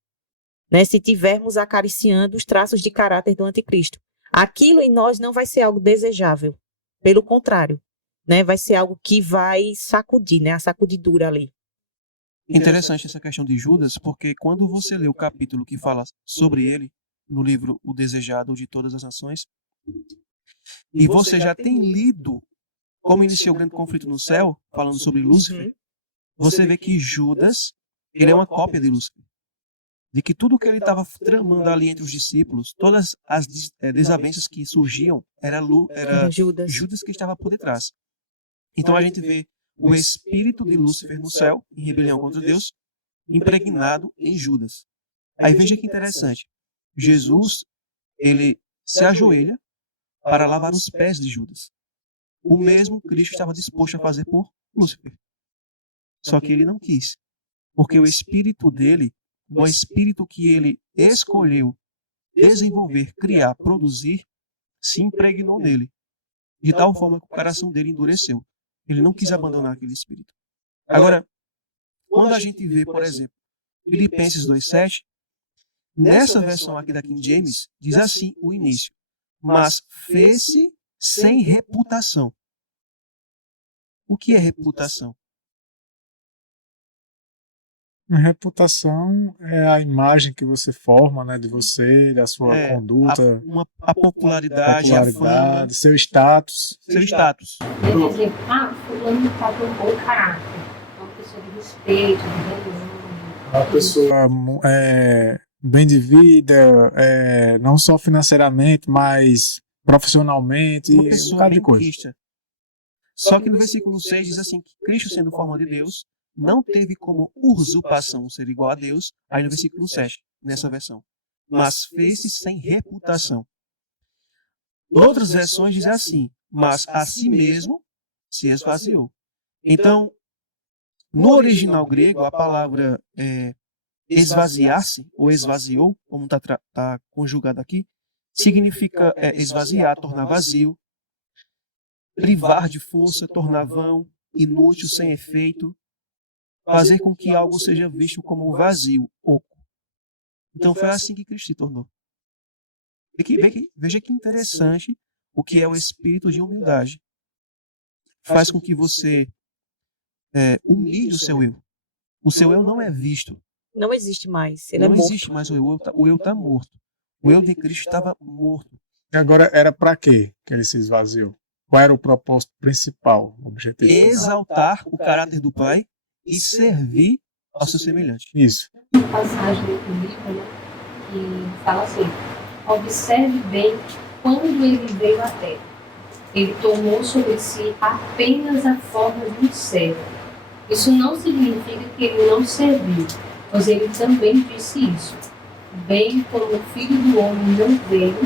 Né? Se tivermos acariciando os traços de caráter do anticristo. Aquilo em nós não vai ser algo desejável. Pelo contrário, né? Vai ser algo que vai sacudir, né? A sacudidura ali. Interessante essa questão de Judas, porque quando você lê o capítulo que fala sobre ele, no livro O Desejado de Todas as Nações, e você já tem lido como iniciou o grande conflito no céu, falando sobre Lúcifer, você vê que Judas, ele é uma cópia de Lúcifer. De que tudo que ele estava tramando ali entre os discípulos, todas as desavenças que surgiam, era Judas que estava por detrás. Então a gente vê o espírito de Lúcifer no céu, em rebelião contra Deus, impregnado em Judas. Aí veja que interessante. Jesus, ele se ajoelha para lavar os pés de Judas. O mesmo Cristo estava disposto a fazer por Lúcifer. Só que ele não quis. Porque o espírito dele, o espírito que ele escolheu desenvolver, criar, produzir, se impregnou nele. De tal forma que o coração dele endureceu. Ele não quis abandonar aquele espírito. Agora, quando a gente vê, por exemplo, Filipenses 2,7, nessa versão aqui da King James, diz assim o início. Mas fez-se sem reputação. O que é reputação? A reputação é a imagem que você forma, né, de você, da sua conduta, A popularidade, a fama, seu status. seu status. Por exemplo, fulano está com um bom caráter, uma pessoa de respeito, de renome. Uma pessoa bem de vida, não só financeiramente, mas profissionalmente, Uma e um pessoa bocado de coisa. benquista. Só que no versículo 6 diz assim, que Cristo, sendo forma de Deus, não teve como usurpação ser igual a Deus, aí no versículo 7, nessa versão. Mas fez-se sem reputação. Em outras versões diz assim, mas a si mesmo se esvaziou. Então, no original grego, a palavra esvaziar-se, ou esvaziou, como está conjugado aqui, significa esvaziar, tornar vazio, privar de força, tornar vão, inútil, sem efeito, fazer com que algo seja visto como vazio, oco. Então foi assim que Cristo se tornou. Veja que interessante o que é o espírito de humildade. Faz com que você humilhe o seu eu. O seu eu não é visto. Não existe mais. Ele Não é morto. existe mais o eu está morto. O eu de Cristo estava morto. E agora, era para quê que ele se esvaziou? Qual era o propósito principal, o objetivo? Exaltar o caráter do Pai e servir ao seu semelhante. Isso. Uma passagem do livro, né, que fala assim, observe bem quando ele veio à Terra. Ele tomou sobre si apenas a forma de um servo. Isso não significa que ele não serviu, pois ele também disse isso. Bem como o Filho do Homem não veio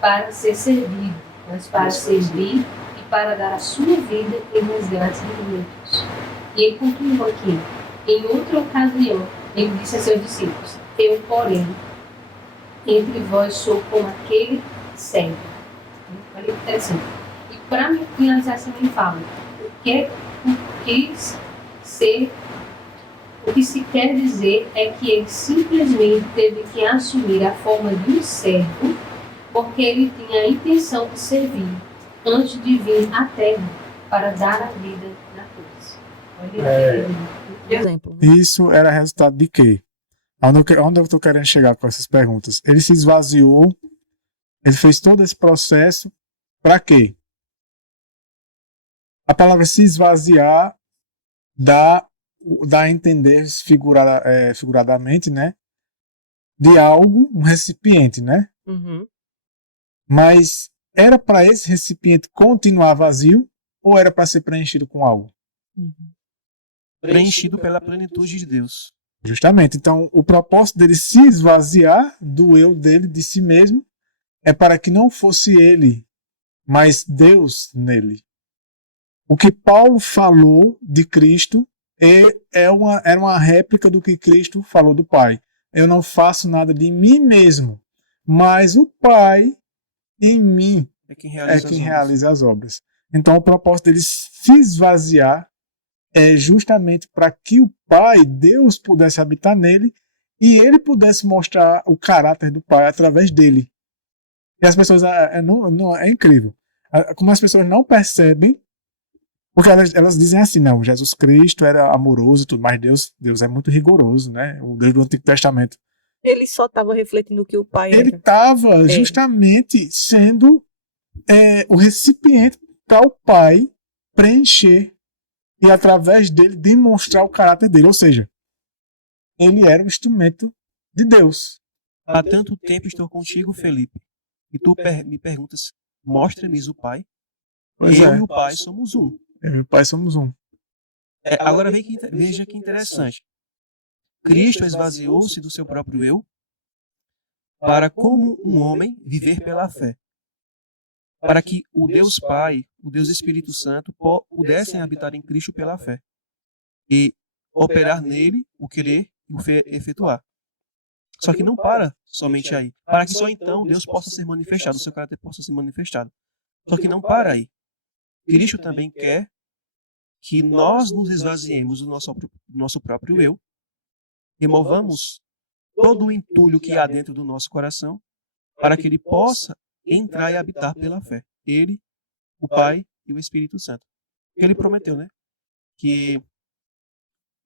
para ser servido, mas para servir e para dar a sua vida em resgate de muitos. E ele continua aqui. Em outra ocasião, ele disse a seus discípulos, eu, porém, entre vós sou como aquele servo. Olha que interessante. E para finalizar essa minha fala, o que se quer dizer é que ele simplesmente teve que assumir a forma de um servo, porque ele tinha a intenção de servir antes de vir à Terra para dar a vida na cruz. Olha Exemplo. Isso era resultado de quê? Onde eu estou querendo chegar com essas perguntas? Ele se esvaziou, ele fez todo esse processo, para quê? A palavra se esvaziar dá a entender figuradamente, né? De algo, um recipiente, né? Uhum. Mas era para esse recipiente continuar vazio ou era para ser preenchido com algo? Uhum. Preenchido pela plenitude de Deus. Justamente. Então, o propósito dele se esvaziar do eu dele, de si mesmo, é para que não fosse ele, mas Deus nele. O que Paulo falou de Cristo era uma réplica do que Cristo falou do Pai. Eu não faço nada de mim mesmo, mas o Pai em mim É quem realiza as obras. Então, o propósito dele se esvaziar é justamente para que o Pai, Deus, pudesse habitar nele e ele pudesse mostrar o caráter do Pai através dele. E as pessoas, é incrível, como as pessoas não percebem, porque elas dizem assim, não, Jesus Cristo era amoroso e tudo, mas Deus é muito rigoroso, né? O Deus do Antigo Testamento. Ele só estava refletindo o que o pai Ele era. estava justamente sendo o recipiente para o Pai preencher e através dele demonstrar o caráter dele, ou seja, ele era um instrumento de Deus. Há tanto tempo estou contigo, Felipe, e tu me perguntas, mostra-me o Pai. Pois Eu e o Pai somos um. Eu e o Pai somos um. Agora veja que interessante. Cristo esvaziou-se do seu próprio eu para, como um homem, viver pela fé. Para que o Deus Pai, o Deus Espírito Santo, pudessem habitar em Cristo pela fé. E operar nele o querer e o efetuar. Só que não para somente aí. Para que só então Deus possa ser manifestado, o seu caráter possa ser manifestado. Só que não para aí. Cristo também quer que nós nos esvaziemos do nosso próprio eu, removamos todo o entulho que há dentro do nosso coração, para que ele possa entrar e habitar pela fé. Ele, o Pai e o Espírito Santo. Ele prometeu, né? Que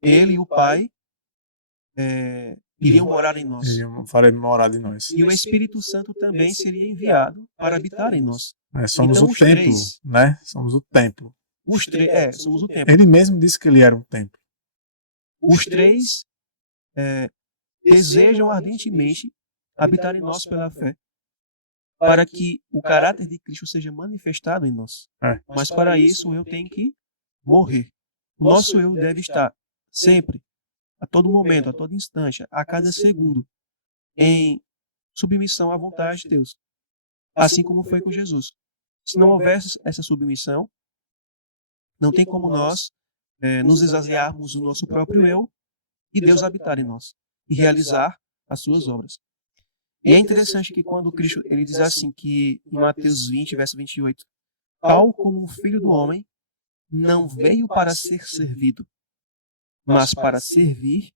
ele e o Pai iriam morar em nós. Farei morada em nós. E o Espírito Santo também seria enviado para habitar em nós. Somos então, o templo, né? Somos o templo. Somos o templo. Ele mesmo disse que ele era um templo. Os três desejam ardentemente habitar em nós pela fé, para que o caráter de Cristo seja manifestado em nós. Mas para isso eu tenho que morrer. O nosso eu deve estar sempre, a todo momento, a todo instante, a cada segundo, em submissão à vontade de Deus. Assim como foi com Jesus. Se não houvesse essa submissão, não tem como nós nos esvaziarmos do nosso próprio eu e Deus habitar em nós e realizar as suas obras. E é interessante que quando Cristo ele diz assim, que em Mateus 20, verso 28, tal como o Filho do Homem não veio para ser servido, mas para servir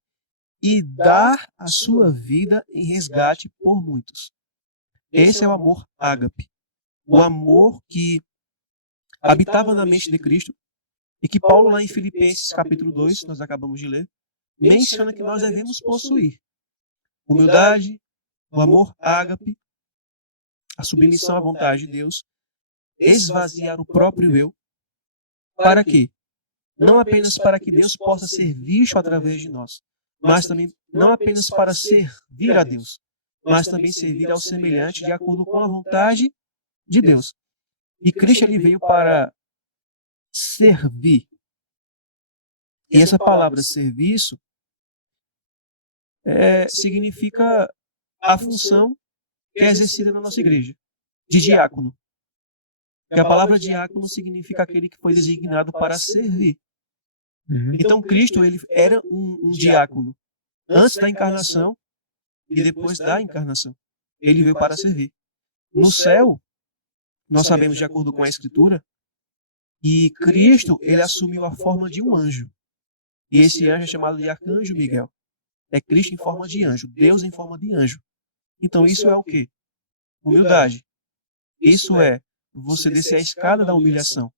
e dar a sua vida em resgate por muitos. Esse é o amor ágape, o amor que habitava na mente de Cristo e que Paulo, lá em Filipenses capítulo 2, nós acabamos de ler, menciona que nós devemos possuir. Humildade, o amor ágape, a submissão à vontade de Deus, esvaziar o próprio eu, para quê? Não apenas para que Deus possa ser visto através de nós, mas também não apenas para servir a Deus, mas também servir ao semelhante de acordo com a vontade de Deus. E Cristo ele veio para servir. E essa palavra serviço significa a função que é exercida na nossa igreja, de diácono. E a palavra diácono significa aquele que foi designado para servir. Então Cristo ele era um diácono antes da encarnação e depois da encarnação. Ele veio para servir. No céu, nós sabemos de acordo com a Escritura, que Cristo ele assumiu a forma de um anjo. E esse anjo é chamado de Arcanjo Miguel. É Cristo em forma de anjo, Deus em forma de anjo. Então isso é o quê? Humildade. Isso é você descer a escada da humilhação.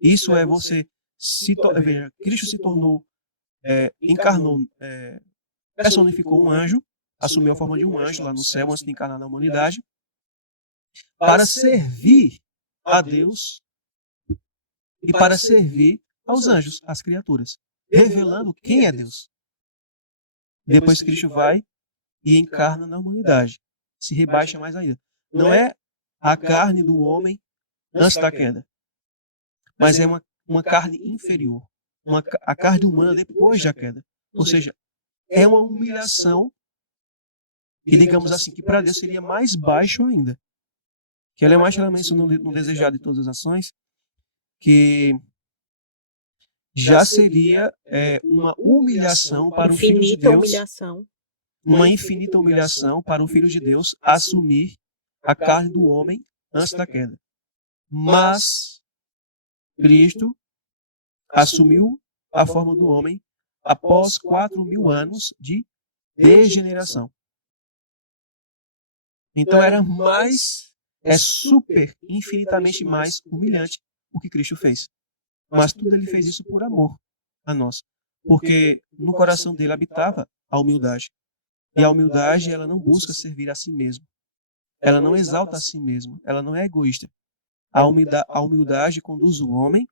Isso é você veja, Cristo se tornou, encarnou, personificou um anjo, assumiu a forma de um anjo lá no céu antes de encarnar na humanidade, para servir a Deus e para servir aos anjos, às criaturas, revelando quem é Deus. Depois Cristo vai e encarna na humanidade, se rebaixa mais ainda. Não é a carne do homem antes da queda, mas é uma carne inferior, a carne humana depois da queda. Ou seja, é uma humilhação que, digamos assim, que para Deus seria mais baixo ainda. Que ela é mais ela mencionou no Desejado de Todas as Ações, que já seria uma humilhação para o Filho de Deus, uma infinita humilhação para o Filho de Deus assumir a carne do homem antes da queda. Mas Cristo assumiu a forma do homem após 4.000 anos de degeneração. Então era super, infinitamente mais humilhante o que Cristo fez. Mas tudo ele fez isso por amor a nós. Porque no coração dele habitava a humildade. E a humildade, ela não busca servir a si mesma. Ela não exalta a si mesma. Ela não é egoísta. A humildade conduz o homem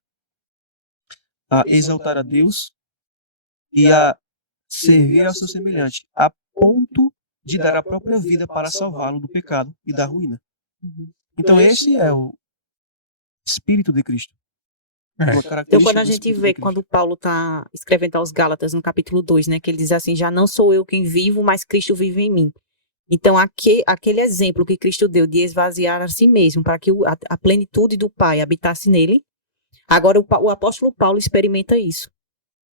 a exaltar a Deus e a servir ao seu semelhante, a ponto de dar a própria vida para salvá-lo do pecado e da ruína. Então esse é o Espírito de Cristo. É. Uma Então, característica quando a do gente Espírito vê, de Cristo. quando Paulo está escrevendo aos Gálatas, no capítulo 2, né, que ele diz assim, já não sou eu quem vivo, mas Cristo vive em mim. Então, aquele exemplo que Cristo deu de esvaziar a si mesmo, para que a plenitude do Pai habitasse nele, agora o apóstolo Paulo experimenta isso,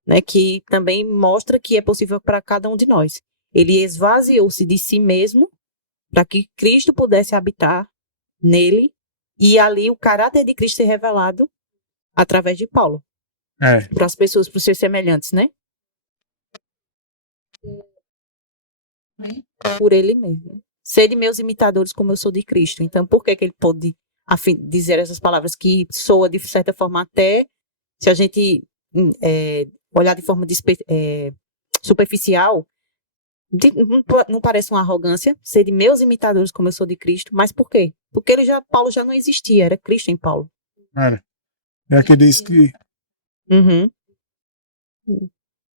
né, que também mostra que é possível para cada um de nós. Ele esvaziou-se de si mesmo para que Cristo pudesse habitar nele, e ali o caráter de Cristo ser revelado através de Paulo, É. para as pessoas, para os seus semelhantes, né? Por ele mesmo. Sede meus imitadores como eu sou de Cristo. Então, por que ele pôde dizer essas palavras que soa, de certa forma, até se a gente olhar de forma superficial, não parece uma arrogância, sede meus imitadores como eu sou de Cristo, mas por quê? Porque Paulo já não existia, era Cristo em Paulo. Era. É aqui diz que Uhum.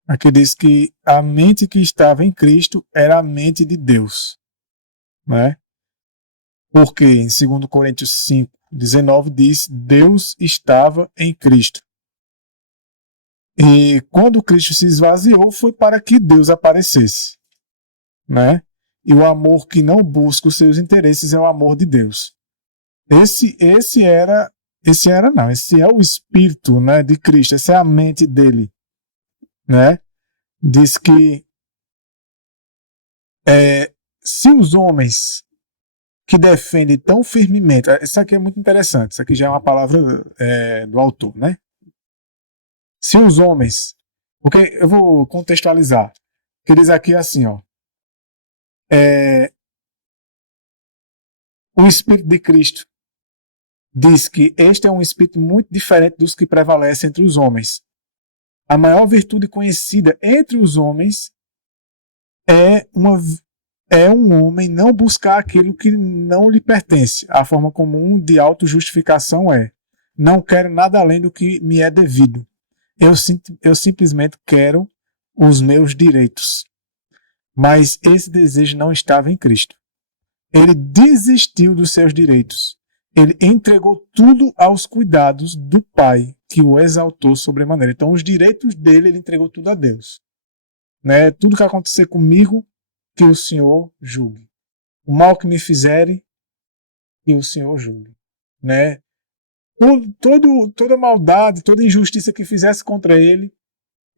Aqui diz que a mente que estava em Cristo era a mente de Deus, né? Porque em 2 Coríntios 5:19 diz: Deus estava em Cristo. E quando Cristo se esvaziou, foi para que Deus aparecesse, né? E o amor que não busca os seus interesses é o amor de Deus. Esse é o espírito, né, de Cristo, essa é a mente dele, né? Diz que se os homens que defendem tão firmemente, isso aqui é muito interessante, isso aqui já é uma palavra do autor, né? Se os homens, porque eu vou contextualizar, que diz aqui assim, ó, o Espírito de Cristo diz que este é um espírito muito diferente dos que prevalecem entre os homens. A maior virtude conhecida entre os homens é um homem não buscar aquilo que não lhe pertence. A forma comum de autojustificação é: não quero nada além do que me é devido. Eu simplesmente quero os meus direitos. Mas esse desejo não estava em Cristo. Ele desistiu dos seus direitos. Ele entregou tudo aos cuidados do Pai, que o exaltou sobremaneira. Então, os direitos dele, ele entregou tudo a Deus. Né? Tudo que acontecer comigo, que o Senhor julgue. O mal que me fizerem, que o Senhor julgue. Né? Toda maldade, toda injustiça que fizesse contra ele,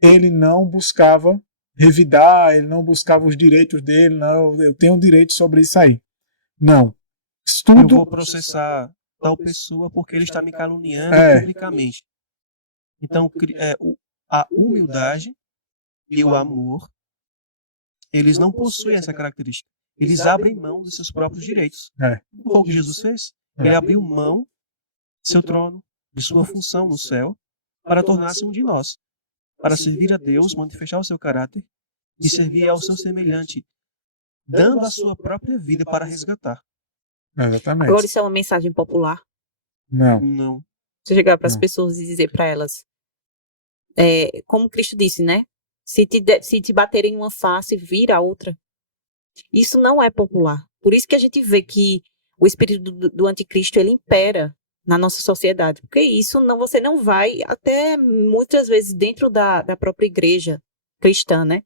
ele não buscava revidar, ele não buscava os direitos dele, não, eu tenho direito sobre isso aí. Não. Eu vou processar tal pessoa porque ele está me caluniando publicamente. Então, a humildade e o amor, eles não possuem essa característica. Eles abrem mão dos seus próprios direitos. Não foi o que Jesus fez? Ele abriu mão de seu trono, de sua função no céu, para tornar-se um de nós, para servir a Deus, manifestar o seu caráter e servir ao seu semelhante, dando a sua própria vida para resgatar. Exatamente. Agora isso é uma mensagem popular? Não. Você chegar para as pessoas e dizer para elas, como Cristo disse, né? Se te baterem em uma face, vira a outra. Isso não é popular. Por isso que a gente vê que o espírito do anticristo, ele impera na nossa sociedade. Porque isso você não vai, até muitas vezes dentro da própria igreja cristã, né?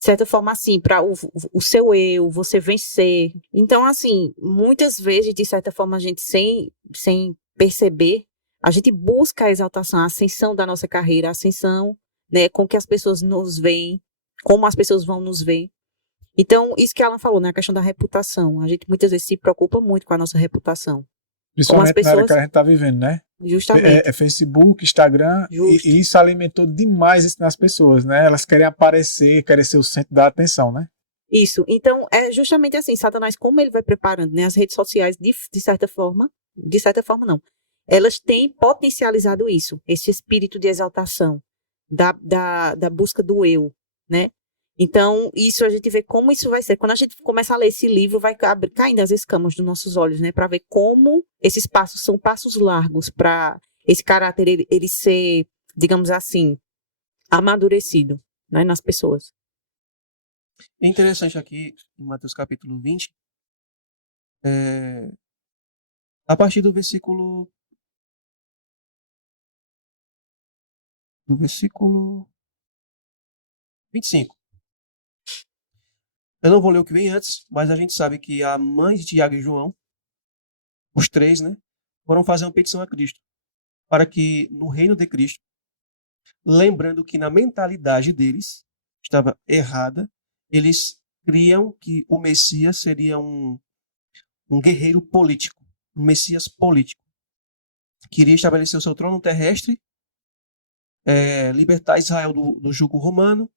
De certa forma, assim, para o seu eu, você vencer. Então, assim, muitas vezes, de certa forma, a gente, sem perceber, a gente busca a exaltação, a ascensão da nossa carreira, a ascensão, né, com que as pessoas nos veem, como as pessoas vão nos ver. Então, isso que Alan falou, né, a questão da reputação. A gente muitas vezes se preocupa muito com a nossa reputação. Principalmente na área que a gente está vivendo, né? Justamente. Facebook, Instagram, e isso alimentou demais isso nas pessoas, né? Elas querem aparecer, querem ser o centro da atenção, né? Isso. Então, é justamente assim, Satanás, como ele vai preparando, né, as redes sociais, de certa forma não, elas têm potencializado isso, esse espírito de exaltação, da busca do eu, né? Então, isso a gente vê como isso vai ser. Quando a gente começa a ler esse livro, vai caindo as escamas dos nossos olhos, né? Para ver como esses passos são passos largos para esse caráter ele ser, digamos assim, amadurecido, né, nas pessoas. É interessante aqui, em Mateus capítulo 20, a partir do versículo do versículo 25. Eu não vou ler o que vem antes, mas a gente sabe que a mãe de Tiago e João, os três, né, foram fazer uma petição a Cristo, para que no reino de Cristo, lembrando que na mentalidade deles estava errada, eles criam que o Messias seria um guerreiro político, um Messias político, que iria estabelecer o seu trono terrestre, libertar Israel do jugo romano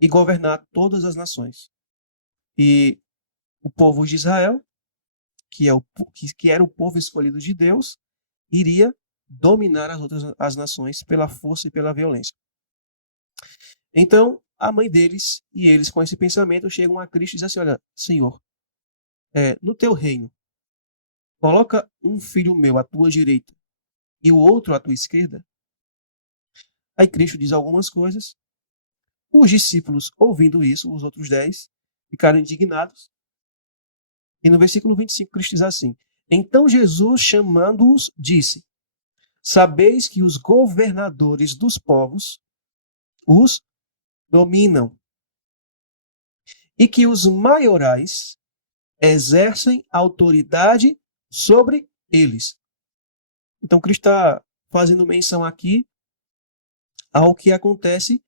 e governar todas as nações. E o povo de Israel, que era o povo escolhido de Deus, iria dominar as nações pela força e pela violência. Então, a mãe deles e eles, com esse pensamento, chegam a Cristo e dizem assim: olha, Senhor, no teu reino, coloca um filho meu à tua direita e o outro à tua esquerda. Aí Cristo diz algumas coisas. Os discípulos, ouvindo isso, os outros 10, ficaram indignados. E no versículo 25, Cristo diz assim: então Jesus, chamando-os, disse: sabeis que os governadores dos povos os dominam e que os maiorais exercem autoridade sobre eles. Então, Cristo está fazendo menção aqui ao que acontece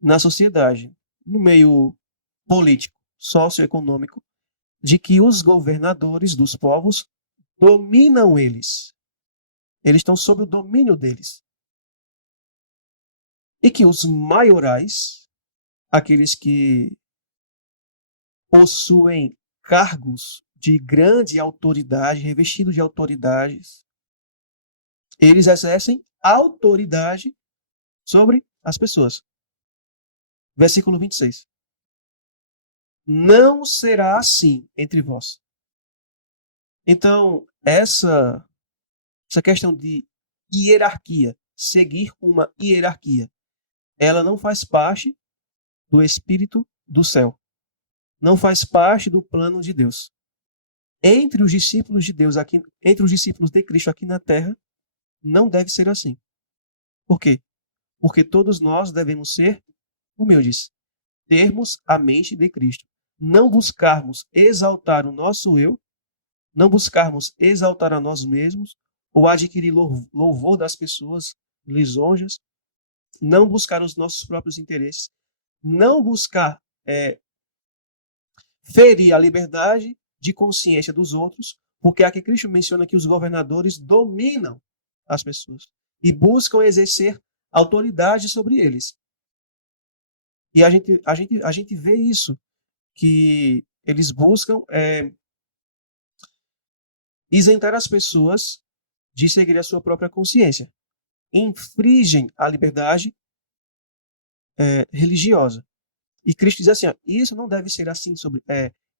na sociedade, no meio político, socioeconômico, de que os governadores dos povos dominam eles. Eles estão sob o domínio deles. E que os maiorais, aqueles que possuem cargos de grande autoridade, revestidos de autoridades, eles exercem autoridade sobre as pessoas. Versículo 26. Não será assim entre vós. Então, essa questão de hierarquia, seguir uma hierarquia, ela não faz parte do Espírito do céu. Não faz parte do plano de Deus. Entre os discípulos de Deus aqui, entre os discípulos de Cristo aqui na terra, não deve ser assim. Por quê? Porque todos nós devemos ser humildes, termos a mente de Cristo, não buscarmos exaltar o nosso eu, não buscarmos exaltar a nós mesmos ou adquirir louvor das pessoas, lisonjas, não buscar os nossos próprios interesses, não buscar ferir a liberdade de consciência dos outros, porque aqui Cristo menciona que os governadores dominam as pessoas e buscam exercer autoridade sobre eles. E a gente vê isso, que eles buscam isentar as pessoas de seguir a sua própria consciência. Infringem a liberdade religiosa. E Cristo diz assim, isso não deve ser assim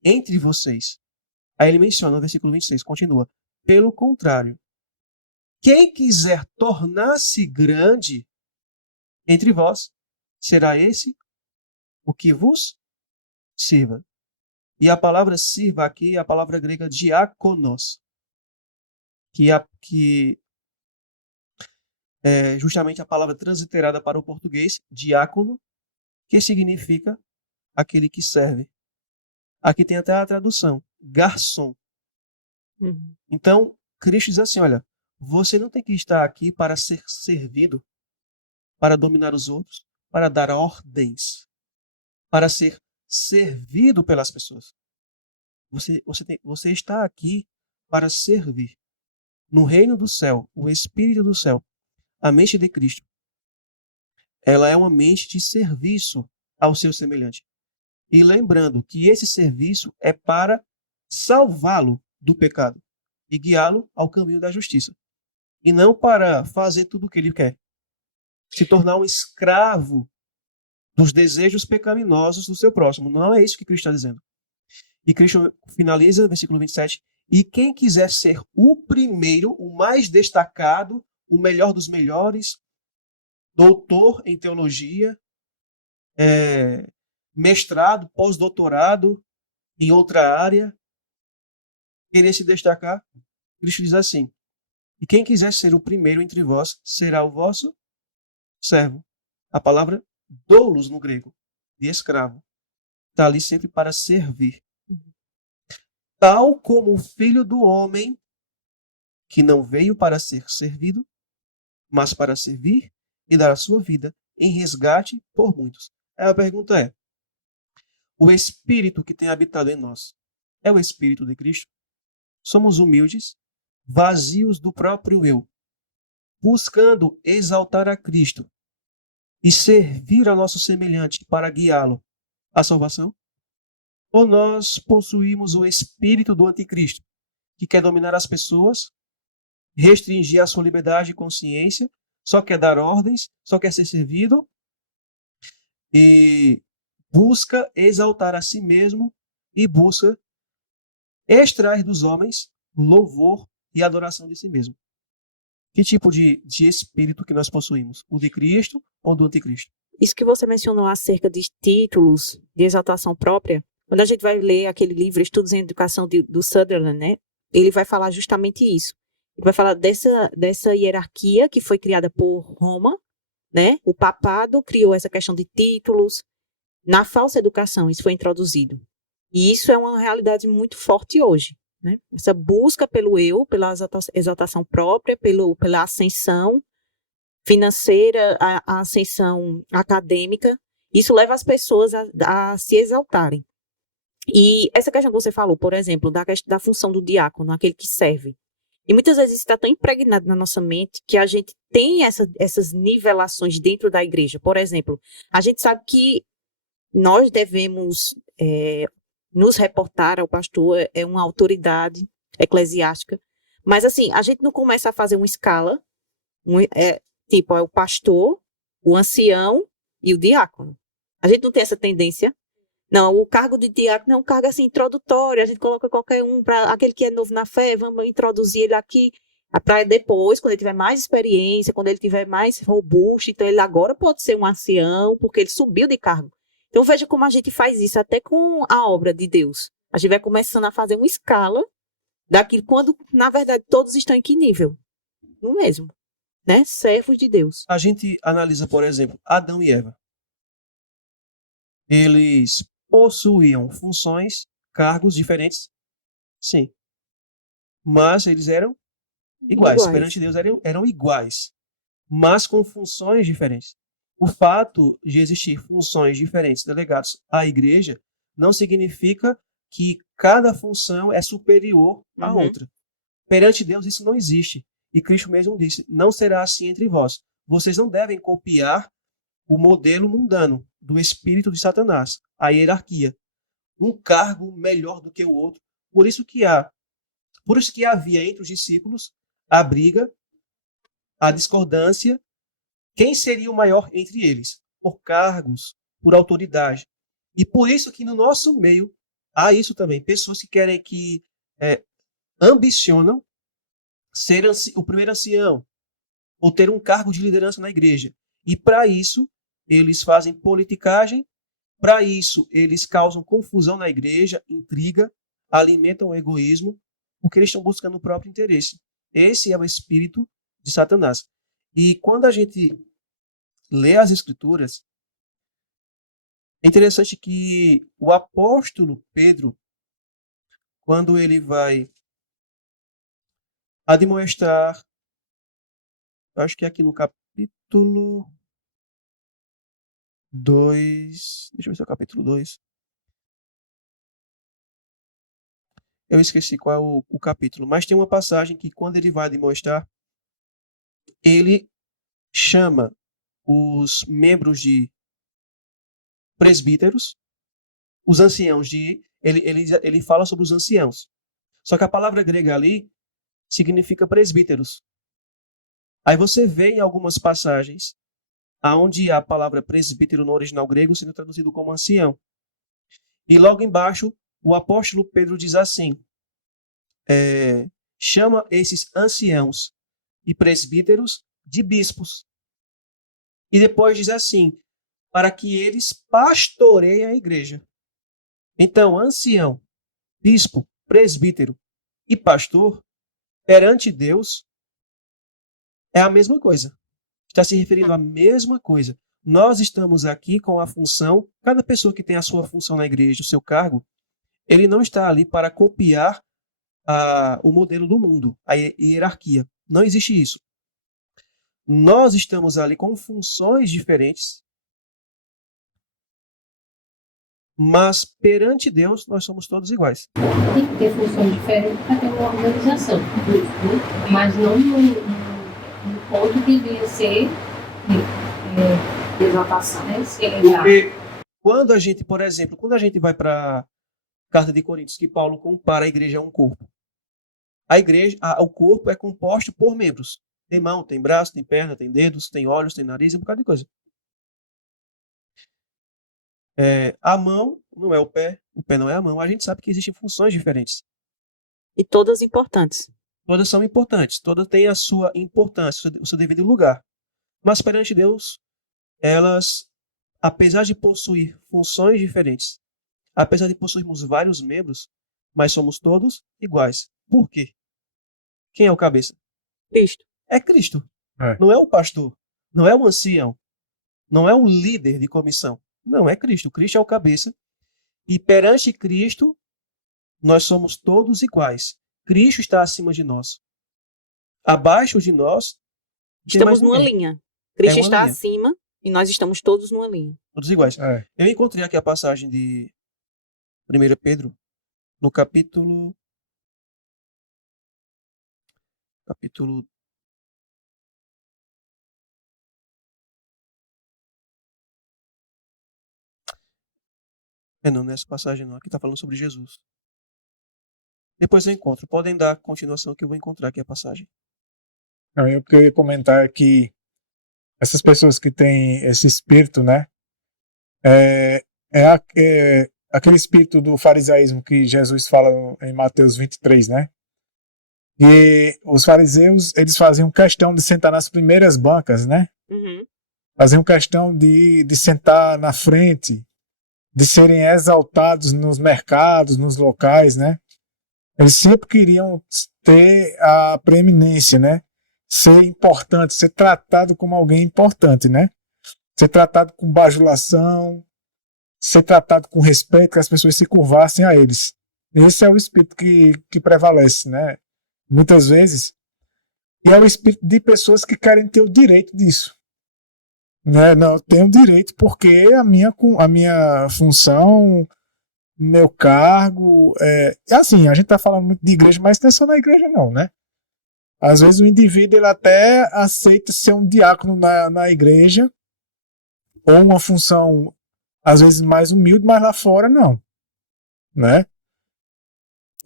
entre vocês. Aí ele menciona no versículo 26, continua. Pelo contrário, quem quiser tornar-se grande entre vós, será esse o que vos sirva. E a palavra sirva aqui é a palavra grega diakonos, que é justamente a palavra transliterada para o português, diácono, que significa aquele que serve. Aqui tem até a tradução, garçom. Uhum. Então, Cristo diz assim, olha, você não tem que estar aqui para ser servido, para dominar os outros, para dar ordens, para ser servido pelas pessoas. Você está aqui para servir. No reino do céu, o Espírito do céu, a mente de Cristo, ela é uma mente de serviço ao seu semelhante. E lembrando que esse serviço é para salvá-lo do pecado e guiá-lo ao caminho da justiça. E não para fazer tudo o que ele quer. Se tornar um escravo dos desejos pecaminosos do seu próximo. Não é isso que Cristo está dizendo. E Cristo finaliza, versículo 27, e quem quiser ser o primeiro, o mais destacado, o melhor dos melhores, doutor em teologia, mestrado, pós-doutorado em outra área, querer se destacar, Cristo diz assim, e quem quiser ser o primeiro entre vós, será o vosso servo. A palavra doulos no grego, de escravo, está ali sempre para servir. Tal como o Filho do Homem, que não veio para ser servido, mas para servir e dar a sua vida em resgate por muitos. Aí a pergunta é: o Espírito que tem habitado em nós é o Espírito de Cristo? Somos humildes, vazios do próprio eu, buscando exaltar a Cristo e servir ao nosso semelhante para guiá-lo à salvação? Ou nós possuímos o espírito do anticristo, que quer dominar as pessoas, restringir a sua liberdade de consciência, só quer dar ordens, só quer ser servido e busca exaltar a si mesmo e busca extrair dos homens louvor e adoração de si mesmo? Que tipo de espírito que nós possuímos? O de Cristo ou do anticristo? Isso que você mencionou acerca de títulos de exaltação própria, quando a gente vai ler aquele livro Estudos em Educação do Sutherland, né, ele vai falar justamente isso. Ele vai falar dessa hierarquia que foi criada por Roma, né? O papado criou essa questão de títulos. Na falsa educação, isso foi introduzido. E isso é uma realidade muito forte hoje, né? Essa busca pelo eu, pela exaltação própria, pela ascensão financeira, a ascensão acadêmica, isso leva as pessoas a se exaltarem. E essa questão que você falou, por exemplo, da função do diácono, aquele que serve. E muitas vezes isso está tão impregnado na nossa mente que a gente tem essas nivelações dentro da igreja. Por exemplo, a gente sabe que nós devemos nos reportar ao pastor, é uma autoridade eclesiástica, mas assim, a gente não começa a fazer uma escala, tipo, é o pastor, o ancião e o diácono. A gente não tem essa tendência. Não, o cargo de diácono é um cargo assim introdutório, a gente coloca qualquer um, para aquele que é novo na fé, vamos introduzir ele aqui, para depois, quando ele tiver mais experiência, quando ele tiver mais robusto, então ele agora pode ser um ancião, porque ele subiu de cargo. Então veja como a gente faz isso até com a obra de Deus. A gente vai começando a fazer uma escala daquilo, quando na verdade todos estão em que nível? No mesmo, né? Servos de Deus. A gente analisa, por exemplo, Adão e Eva. Eles possuíam funções, cargos diferentes, sim. Mas eles eram iguais. Perante Deus eram iguais, mas com funções diferentes. O fato de existir funções diferentes delegadas à igreja não significa que cada função é superior à outra. Perante Deus isso não existe. E Cristo mesmo disse: não será assim entre vós. Vocês não devem copiar o modelo mundano do espírito de Satanás, a hierarquia. Um cargo melhor do que o outro. Por isso que havia entre os discípulos a briga, a discordância. Quem seria o maior entre eles? Por cargos, por autoridade. E por isso que no nosso meio há isso também. Pessoas que ambicionam ser o primeiro ancião ou ter um cargo de liderança na igreja. E para isso, eles fazem politicagem, para isso, eles causam confusão na igreja, intriga, alimentam o egoísmo, porque eles estão buscando o próprio interesse. Esse é o espírito de Satanás. E quando a gente lê as Escrituras, é interessante que o apóstolo Pedro, quando ele vai admoestar, acho que é aqui no capítulo 2, deixa eu ver se é o capítulo 2. Eu esqueci qual é o capítulo, mas tem uma passagem que quando ele vai admoestar, ele chama os membros de presbíteros, os anciãos ele fala sobre os anciãos. Só que a palavra grega ali significa presbíteros. Aí você vê em algumas passagens aonde a palavra presbítero no original grego sendo traduzido como ancião. E logo embaixo, o apóstolo Pedro diz assim, chama esses anciãos e presbíteros de bispos. E depois diz assim, para que eles pastoreiem a igreja. Então, ancião, bispo, presbítero e pastor, perante Deus, é a mesma coisa. Está se referindo à mesma coisa. Nós estamos aqui com a função, cada pessoa que tem a sua função na igreja, o seu cargo, ele não está ali para copiar o modelo do mundo, a hierarquia. Não existe isso. Nós estamos ali com funções diferentes, mas perante Deus nós somos todos iguais. Tem que ter função diferente para ter uma organização, mas não no ponto que devia ser Exaltação. Porque quando a gente, por exemplo, quando a gente vai para a Carta de Coríntios, que Paulo compara a igreja a um corpo. A igreja, o corpo é composto por membros. Tem mão, tem braço, tem perna, tem dedos, tem olhos, tem nariz, um bocado de coisa. A mão não é o pé não é a mão. A gente sabe que existem funções diferentes. E todas importantes. Todas são importantes, todas têm a sua importância, o seu devido lugar. Mas perante Deus, elas, apesar de possuir funções diferentes, apesar de possuirmos vários membros, mas somos todos iguais. Por quê? Quem é o cabeça? Cristo. É Cristo. É. Não é o pastor, não é o ancião, não é o líder de comissão. Não, é Cristo. Cristo é o cabeça. E perante Cristo, nós somos todos iguais. Cristo está acima de nós. Abaixo de nós, tem mais Estamos numa ninguém. linha. Cristo uma está linha. acima e nós estamos todos numa linha. Todos iguais. É. Eu encontrei aqui a passagem de 1 Pedro, no capítulo... não, nessa passagem não. Aqui está falando sobre Jesus. Depois eu encontro. Podem dar continuação que eu vou encontrar aqui a passagem. Não, eu queria comentar que essas pessoas que têm esse espírito, né? É aquele espírito do farisaísmo que Jesus fala em Mateus 23, né? E os fariseus, eles faziam questão de sentar nas primeiras bancas, né? Uhum. Faziam questão de sentar na frente, de serem exaltados nos mercados, nos locais, né? Eles sempre queriam ter a preeminência, né? Ser importante, ser tratado como alguém importante, né? Ser tratado com bajulação, ser tratado com respeito, que as pessoas se curvassem a eles. Esse é o espírito que prevalece, né? Muitas vezes. E é o espírito de pessoas que querem ter o direito disso. Né? Não, eu tenho direito porque a minha função, meu cargo... assim, a gente está falando muito de igreja, mas não é só na igreja não, né? Às vezes o indivíduo ele até aceita ser um diácono na igreja, ou uma função, às vezes, mais humilde, mas lá fora não. Né?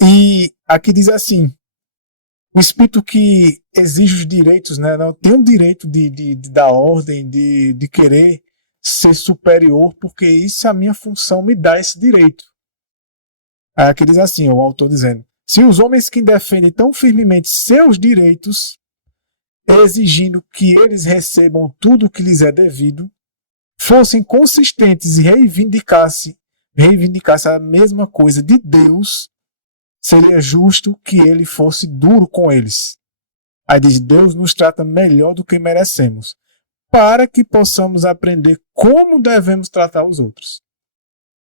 E aqui diz assim, o espírito que exige os direitos, né, não tem o direito de dar ordem, de querer ser superior, porque isso é a minha função, me dá esse direito. Aí aqui diz assim, o autor dizendo, se os homens que defendem tão firmemente seus direitos, exigindo que eles recebam tudo o que lhes é devido, fossem consistentes e reivindicassem a mesma coisa de Deus, seria justo que ele fosse duro com eles. Aí diz, Deus nos trata melhor do que merecemos, para que possamos aprender como devemos tratar os outros.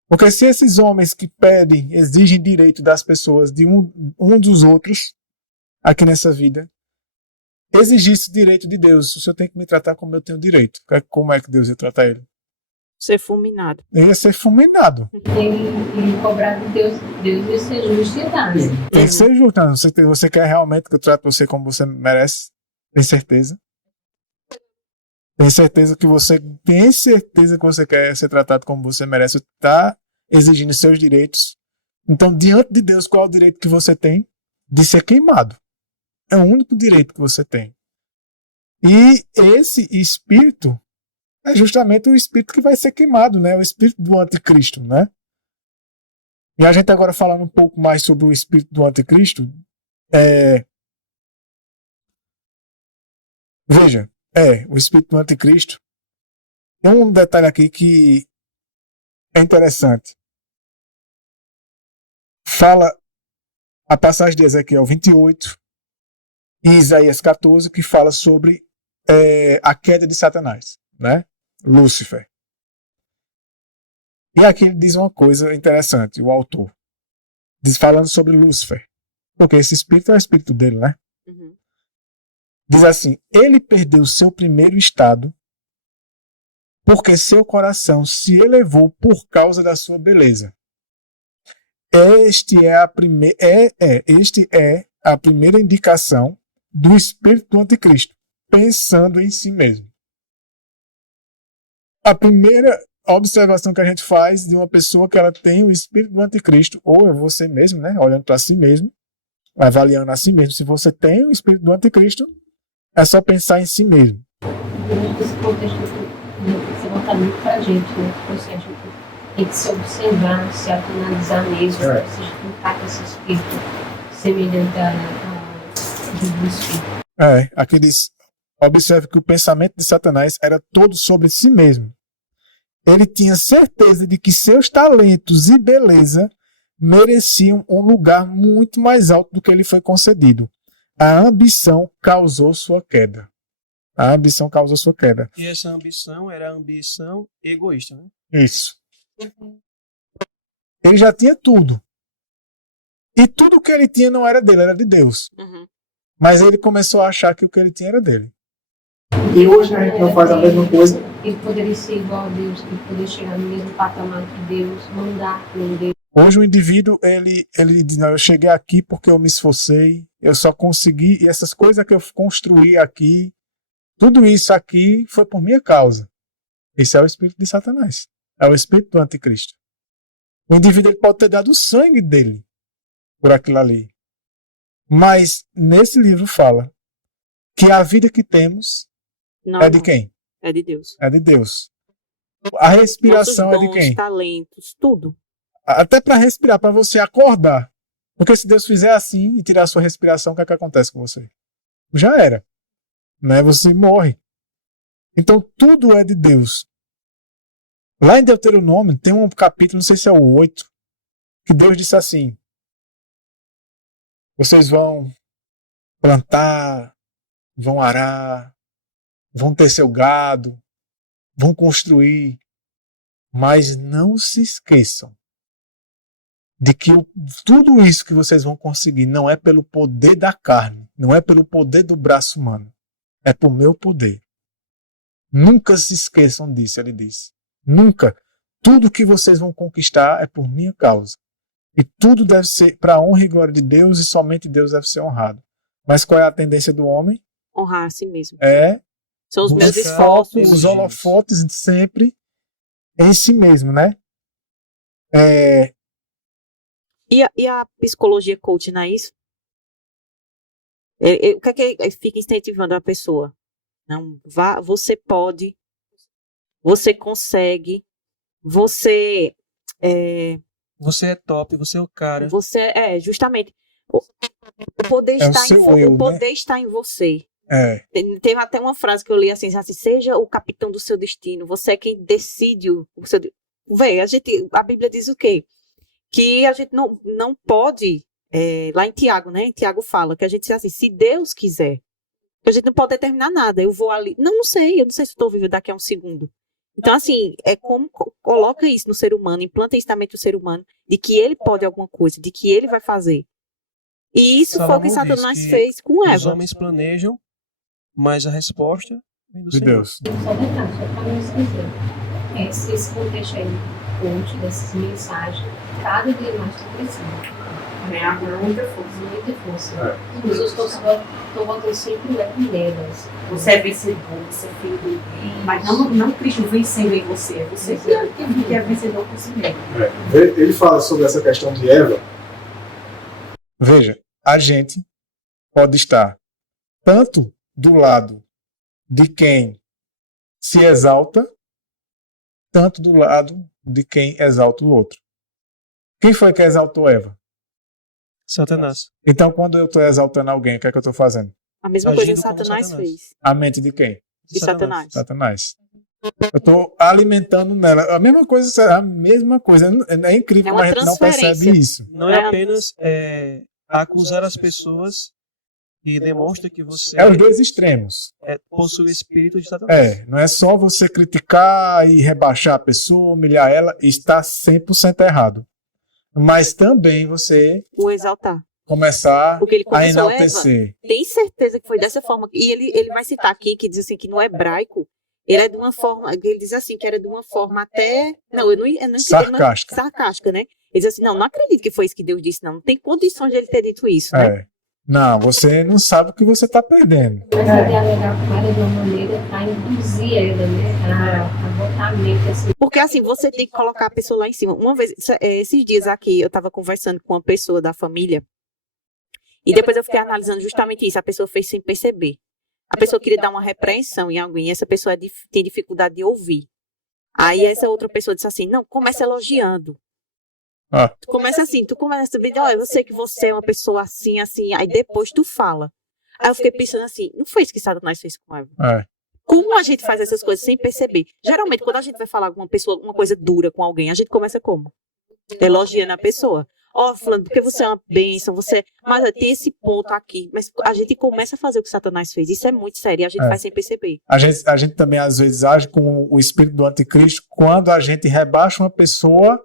Porque se esses homens que pedem, exigem direito das pessoas, de um dos outros, aqui nessa vida, exigisse direito de Deus, o senhor tem que me tratar como eu tenho direito. Como é que Deus ia tratar ele? Ser fulminado. Ele ia ser fulminado. Ele cobrar de Deus ia ser justo e dar, né? Tem que ser justo. Não? Você quer realmente que eu trate você como você merece? Tem certeza? Tem certeza que você quer ser tratado como você merece? Está exigindo seus direitos. Então, diante de Deus, qual é o direito que você tem? De ser queimado. É o único direito que você tem. E esse espírito é justamente o espírito que vai ser queimado, né? O espírito do anticristo, né? E a gente agora falando um pouco mais sobre o espírito do anticristo, veja, o espírito do anticristo. Tem um detalhe aqui que é interessante. Fala a passagem de Ezequiel 28 e Isaías 14, que fala sobre a queda de Satanás, né? Lúcifer. E aqui ele diz uma coisa interessante, o autor. Falando sobre Lúcifer. Porque esse espírito é o espírito dele, né? Uhum. Diz assim: ele perdeu seu primeiro estado porque seu coração se elevou por causa da sua beleza. Este é a primeira indicação do espírito do anticristo, pensando em si mesmo. A primeira observação que a gente faz de uma pessoa que ela tem o espírito do anticristo, ou é você mesmo, né, olhando para si mesmo, avaliando a si mesmo. Se você tem o espírito do anticristo, é só pensar em si mesmo. Durante esse contexto, você volta muito pra gente, né? Tipo assim, a gente tem que se observar, se autoanalisar mesmo, se juntar com esse espírito semelhante do espírito. Aqueles. Observe que o pensamento de Satanás era todo sobre si mesmo. Ele tinha certeza de que seus talentos e beleza mereciam um lugar muito mais alto do que lhe foi concedido. A ambição causou sua queda. A ambição causou sua queda. E essa ambição era a ambição egoísta, né? Isso. Ele já tinha tudo. E tudo que ele tinha não era dele, era de Deus. Uhum. Mas ele começou a achar que o que ele tinha era dele. E hoje a gente não faz a mesma coisa. Ele poderia ser igual a Deus, ele poderia chegar no mesmo patamar que Deus, mandar com Deus. Hoje o indivíduo, ele diz: não, eu cheguei aqui porque eu me esforcei, eu só consegui, e essas coisas que eu construí aqui, tudo isso aqui foi por minha causa. Esse é o espírito de Satanás. É o espírito do anticristo. O indivíduo ele pode ter dado o sangue dele por aquilo ali. Mas nesse livro fala que a vida que temos é de quem? É de Deus. É de Deus. A respiração Nossos é de quem? dons, talentos, tudo. Até para respirar, para você acordar. Porque se Deus fizer assim e tirar a sua respiração, o que é que acontece com você? Já era. Né? Você morre. Então tudo é de Deus. Lá em Deuteronômio tem um capítulo, não sei se é o 8, que Deus disse assim: vocês vão plantar, vão arar, vão ter seu gado, vão construir, mas não se esqueçam de que tudo isso que vocês vão conseguir não é pelo poder da carne, não é pelo poder do braço humano, é por meu poder. Nunca se esqueçam disso, ele disse. Nunca. Tudo que vocês vão conquistar é por minha causa. E tudo deve ser para a honra e glória de Deus, e somente Deus deve ser honrado. Mas qual é a tendência do homem? Honrar a si mesmo. São os Buscar meus esforços. os holofotes sempre em si mesmo, né? E a psicologia coach, não é isso? O que é que ele fica incentivando a pessoa? Não, vá, você pode, você consegue, você Você é top, você é o cara. justamente o poder É o está seu eu, o poder né? está em você. Tem até uma frase que eu li assim, seja o capitão do seu destino, você é quem decide o seu. Véi, a Bíblia diz o quê? Que a gente não pode, lá em Tiago, né? Tiago fala que a gente diz assim, se Deus quiser, que a gente não pode determinar nada. Eu vou ali, não sei, eu não sei se estou vivo daqui a um segundo. Então, assim, é como coloca isso no ser humano, implanta isso na mente do ser humano, de que ele pode alguma coisa, de que ele vai fazer. E isso foi o que Salomão diz Satanás que fez com Os Eva. homens planejam, mas a resposta vem do de Senhor. Deus. Só detalhe, só para nos dizer. Esse contexto aí, fonte dessas mensagens, cada dia mais está crescendo. Ganhar muita força. Muita força. As pessoas estão botando sempre nelas. Você é vencedor, você é filho dele. Mas não Cristo vencendo em você. É você que é vencedor por si mesmo. Ele fala sobre essa questão de Eva. Veja, a gente pode estar tanto do lado de quem se exalta, tanto do lado de quem exalta o outro. Quem foi que exaltou Eva? Satanás. Então, quando eu estou exaltando alguém, o que é que eu estou fazendo? A mesma coisa que Agindo como Satanás Satanás. fez. A mente de quem? De Satanás. Satanás. Eu estou alimentando nela. A mesma coisa, a mesma coisa. É incrível É como uma a gente não percebe transferência. isso. Não é apenas acusar as pessoas E demonstra que você É os dois extremos. possui o espírito de Satanás. Não é só você criticar e rebaixar a pessoa, humilhar ela, está 100% errado. Mas também você O exaltar. começar Porque ele a começou, enaltecer. Tem certeza que foi dessa forma. E ele vai citar aqui que diz assim que no hebraico ele é de uma forma, ele diz assim que era de uma forma até, não, eu não entendi, Sarcástica. sarcástica, né? Ele diz assim, não acredito que foi isso que Deus disse, não tem condições de ele ter dito isso, né? É. Não, você não sabe o que você está perdendo. Mas ele dialogar com ela de uma maneira a induzir ela, né? A botar a mente assim. Porque assim, você tem que colocar a pessoa lá em cima. Uma vez, esses dias aqui, eu estava conversando com uma pessoa da família e depois eu fiquei analisando justamente isso, a pessoa fez sem perceber. A pessoa queria dar uma repreensão em alguém, e essa pessoa tem dificuldade de ouvir. Aí essa outra pessoa disse assim, não, começa elogiando. Ah. Tu começa assim, tu começa a dizer, olha, eu sei que você é uma pessoa assim, assim, aí depois tu fala. Aí eu fiquei pensando assim, não foi isso que Satanás fez com Eva? É. Como a gente faz essas coisas sem perceber? Geralmente, quando a gente vai falar com uma pessoa, uma coisa dura com alguém, a gente começa como? Elogiando a pessoa. Ó, falando, porque você é uma bênção, você... Mas tem esse ponto aqui. Mas a gente começa a fazer o que Satanás fez. Isso é muito sério e a gente faz sem perceber. A gente também, às vezes, age com o espírito do anticristo quando a gente rebaixa uma pessoa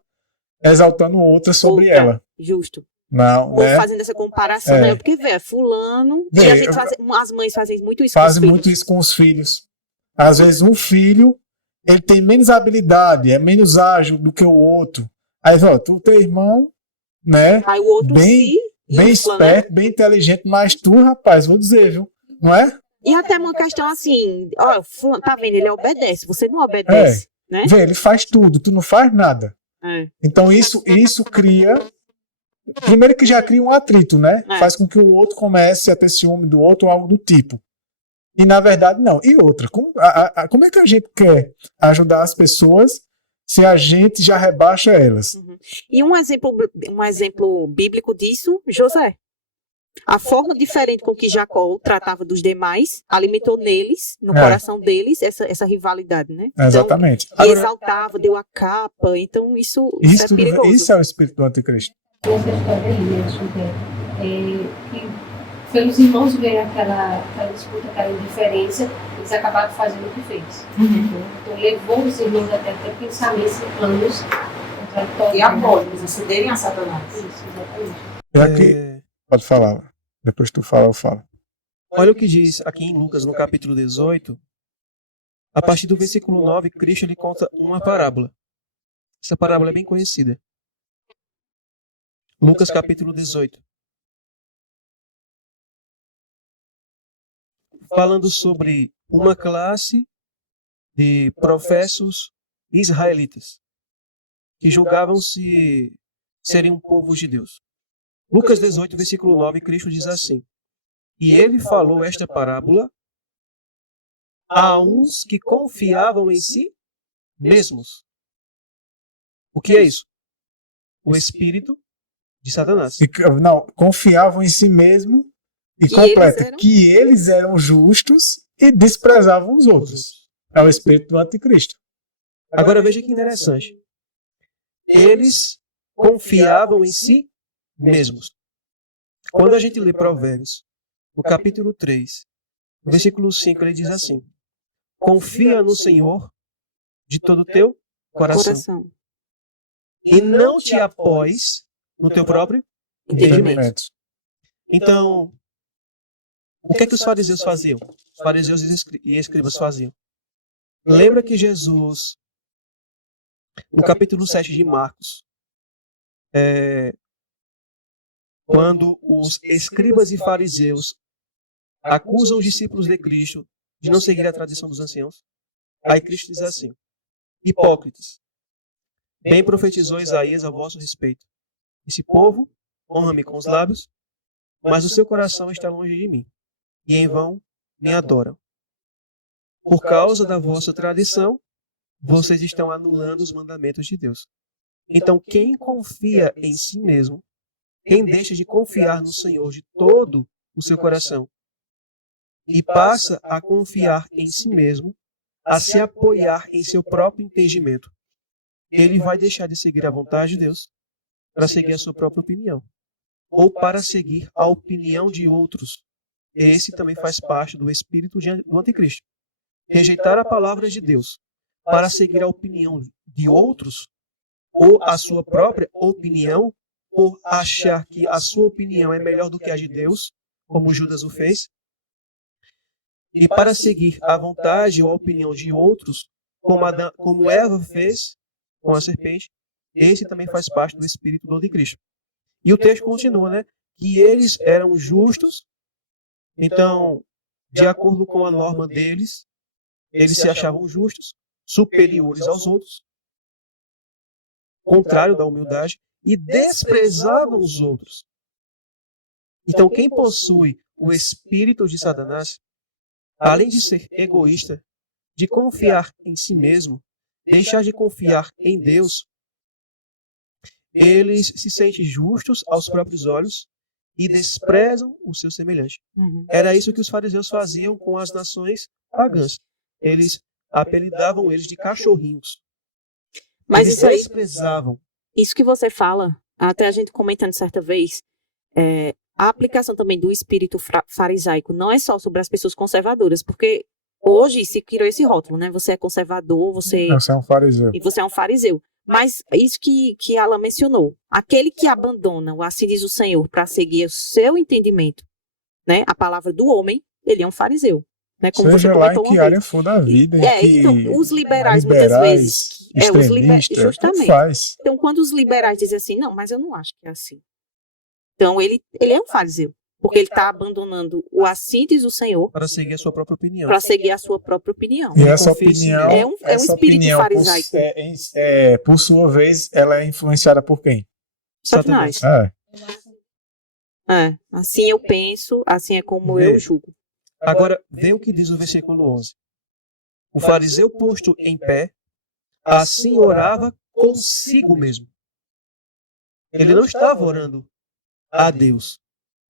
exaltando outra sobre ela. Justo. Não, Ou né? fazendo essa comparação, né? Porque, velho, fulano... Vê, e a gente as mães fazem muito isso Fazem com os muito filhos. isso com os filhos. Às vezes um filho, ele tem menos habilidade, é menos ágil do que o outro. Aí, ó, tu teu irmão, né? Aí o outro bem infla, esperto, bem inteligente, mas tu, rapaz, vou dizer, viu? Não é? E até uma questão assim, ó, fulano, tá vendo? Ele obedece, você não obedece, né? Vê, ele faz tudo, tu não faz nada. É. Então isso cria... Primeiro que já cria um atrito, né? É. Faz com que o outro comece a ter ciúme do outro ou algo do tipo. E na verdade não. E outra, como é que a gente quer ajudar as pessoas se a gente já rebaixa elas? E um exemplo bíblico disso, José. A forma diferente com que Jacó tratava dos demais alimentou neles, no coração deles, essa rivalidade, né? Exatamente. Então, exaltava, deu a capa, então isso é perigoso. Isso é o espírito do anticristo. Nessa história aí, né, Júlia, que pelos irmãos verem aquela disputa, aquela indiferença, eles acabaram fazendo o que fez. Então levou os irmãos até pensamentos e planos diabólicos, a cederem a Satanás. Isso, exatamente. Pode falar. Depois tu fala, eu falo. Olha o que diz aqui em Lucas, no capítulo 18. A partir do versículo 9, Cristo lhe conta uma parábola. Essa parábola é bem conhecida. Lucas, capítulo 18. Falando sobre uma classe de professos israelitas que julgavam-se serem um povo de Deus. Lucas 18, versículo 9, Cristo diz assim: E ele falou esta parábola a uns que confiavam em si mesmos. O que é isso? O espírito de Satanás. Não, confiavam em si mesmo e completa que eles eram justos e desprezavam os outros. É o espírito do anticristo. Agora veja que interessante. Eles confiavam em si mesmos. Quando a gente lê Provérbios, no capítulo 3, no versículo 5, ele diz assim: Confia no Senhor de todo o teu coração. E não te apoies no teu próprio entendimento. Então, o que é que os fariseus faziam? Os fariseus e escribas faziam. Lembra que Jesus, no capítulo 7 de Marcos, quando os escribas e fariseus acusam os discípulos de Cristo de não seguir a tradição dos anciãos, aí Cristo diz assim: Hipócritas, bem profetizou Isaías a vosso respeito. Esse povo honra-me com os lábios, mas o seu coração está longe de mim, e em vão me adoram. Por causa da vossa tradição, vocês estão anulando os mandamentos de Deus. Então, quem confia em si mesmo, quem deixa de confiar no Senhor de todo o seu coração e passa a confiar em si mesmo, a se apoiar em seu próprio entendimento, ele vai deixar de seguir a vontade de Deus para seguir a sua própria opinião, ou para seguir a opinião de outros. esse também faz parte do espírito do anticristo. Rejeitar a palavra de Deus para seguir a opinião de outros ou a sua própria opinião, por achar que a sua opinião é melhor do que a de Deus, como Judas o fez, e para seguir a vontade ou a opinião de outros, como Eva fez com a serpente, esse também faz parte do espírito do anticristo. E o texto continua, né? Que eles eram justos, então, de acordo com a norma deles, eles se achavam justos, superiores aos outros, contrário da humildade, e desprezavam os outros. Então, quem possui o espírito de Satanás, além de ser egoísta, de confiar em si mesmo, deixar de confiar em Deus, eles se sentem justos aos próprios olhos e desprezam o seu semelhante. Era isso que os fariseus faziam com as nações pagãs. Eles apelidavam eles de cachorrinhos. Mas Eles isso aí, desprezavam. isso que você fala, até a gente comentando certa vez, a aplicação também do espírito farisaico não é só sobre as pessoas conservadoras, porque hoje se criou esse rótulo, né? Você é conservador, você Você é um fariseu. e você é um fariseu. Mas isso que ela mencionou, aquele que abandona o assim diz o Senhor para seguir o seu entendimento, né? A palavra do homem, ele é um fariseu, né? Como você Seja lá em comentou que uma área vez. for da vida, em que Então, os liberais muitas vezes, extremistas, tudo justamente. faz. Então, quando os liberais dizem assim, não, mas eu não acho que é assim. Então, ele é um fariseu, porque ele está abandonando o assim diz o Senhor Para seguir a sua própria opinião. para seguir a sua própria opinião. E essa confia em si opinião, mesmo. É um essa espírito opinião farisaico. por sua vez, ela é influenciada por quem? Satanás. Assim eu penso, assim é como eu julgo. Agora, vê o que diz o versículo 11. O fariseu posto em pé, assim orava consigo mesmo. Ele não estava orando a Deus.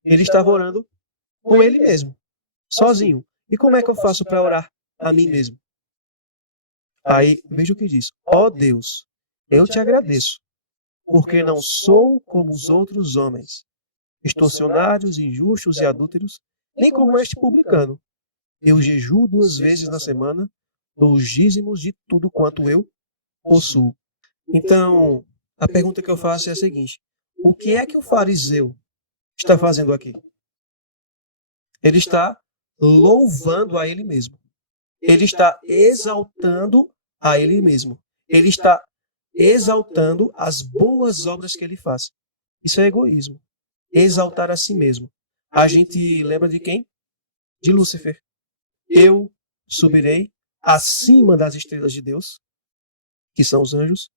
Ele estava orando com ele mesmo, sozinho. E como é que eu faço para orar a mim mesmo? Aí, veja o que diz. Ó Deus, eu te agradeço, porque não sou como os outros homens, extorsionários, injustos e adúlteros, nem como este publicano. Eu jejuo 2 vezes na semana, dou os dízimos de tudo quanto eu possuo. Então, a pergunta que eu faço é a seguinte. O que é que o fariseu está fazendo aqui? Ele está louvando a ele mesmo. Ele está exaltando a ele mesmo. Ele está exaltando as boas obras que ele faz. Isso é egoísmo. Exaltar a si mesmo. A gente lembra de quem? De Lúcifer. Eu subirei acima das estrelas de Deus, que são os anjos.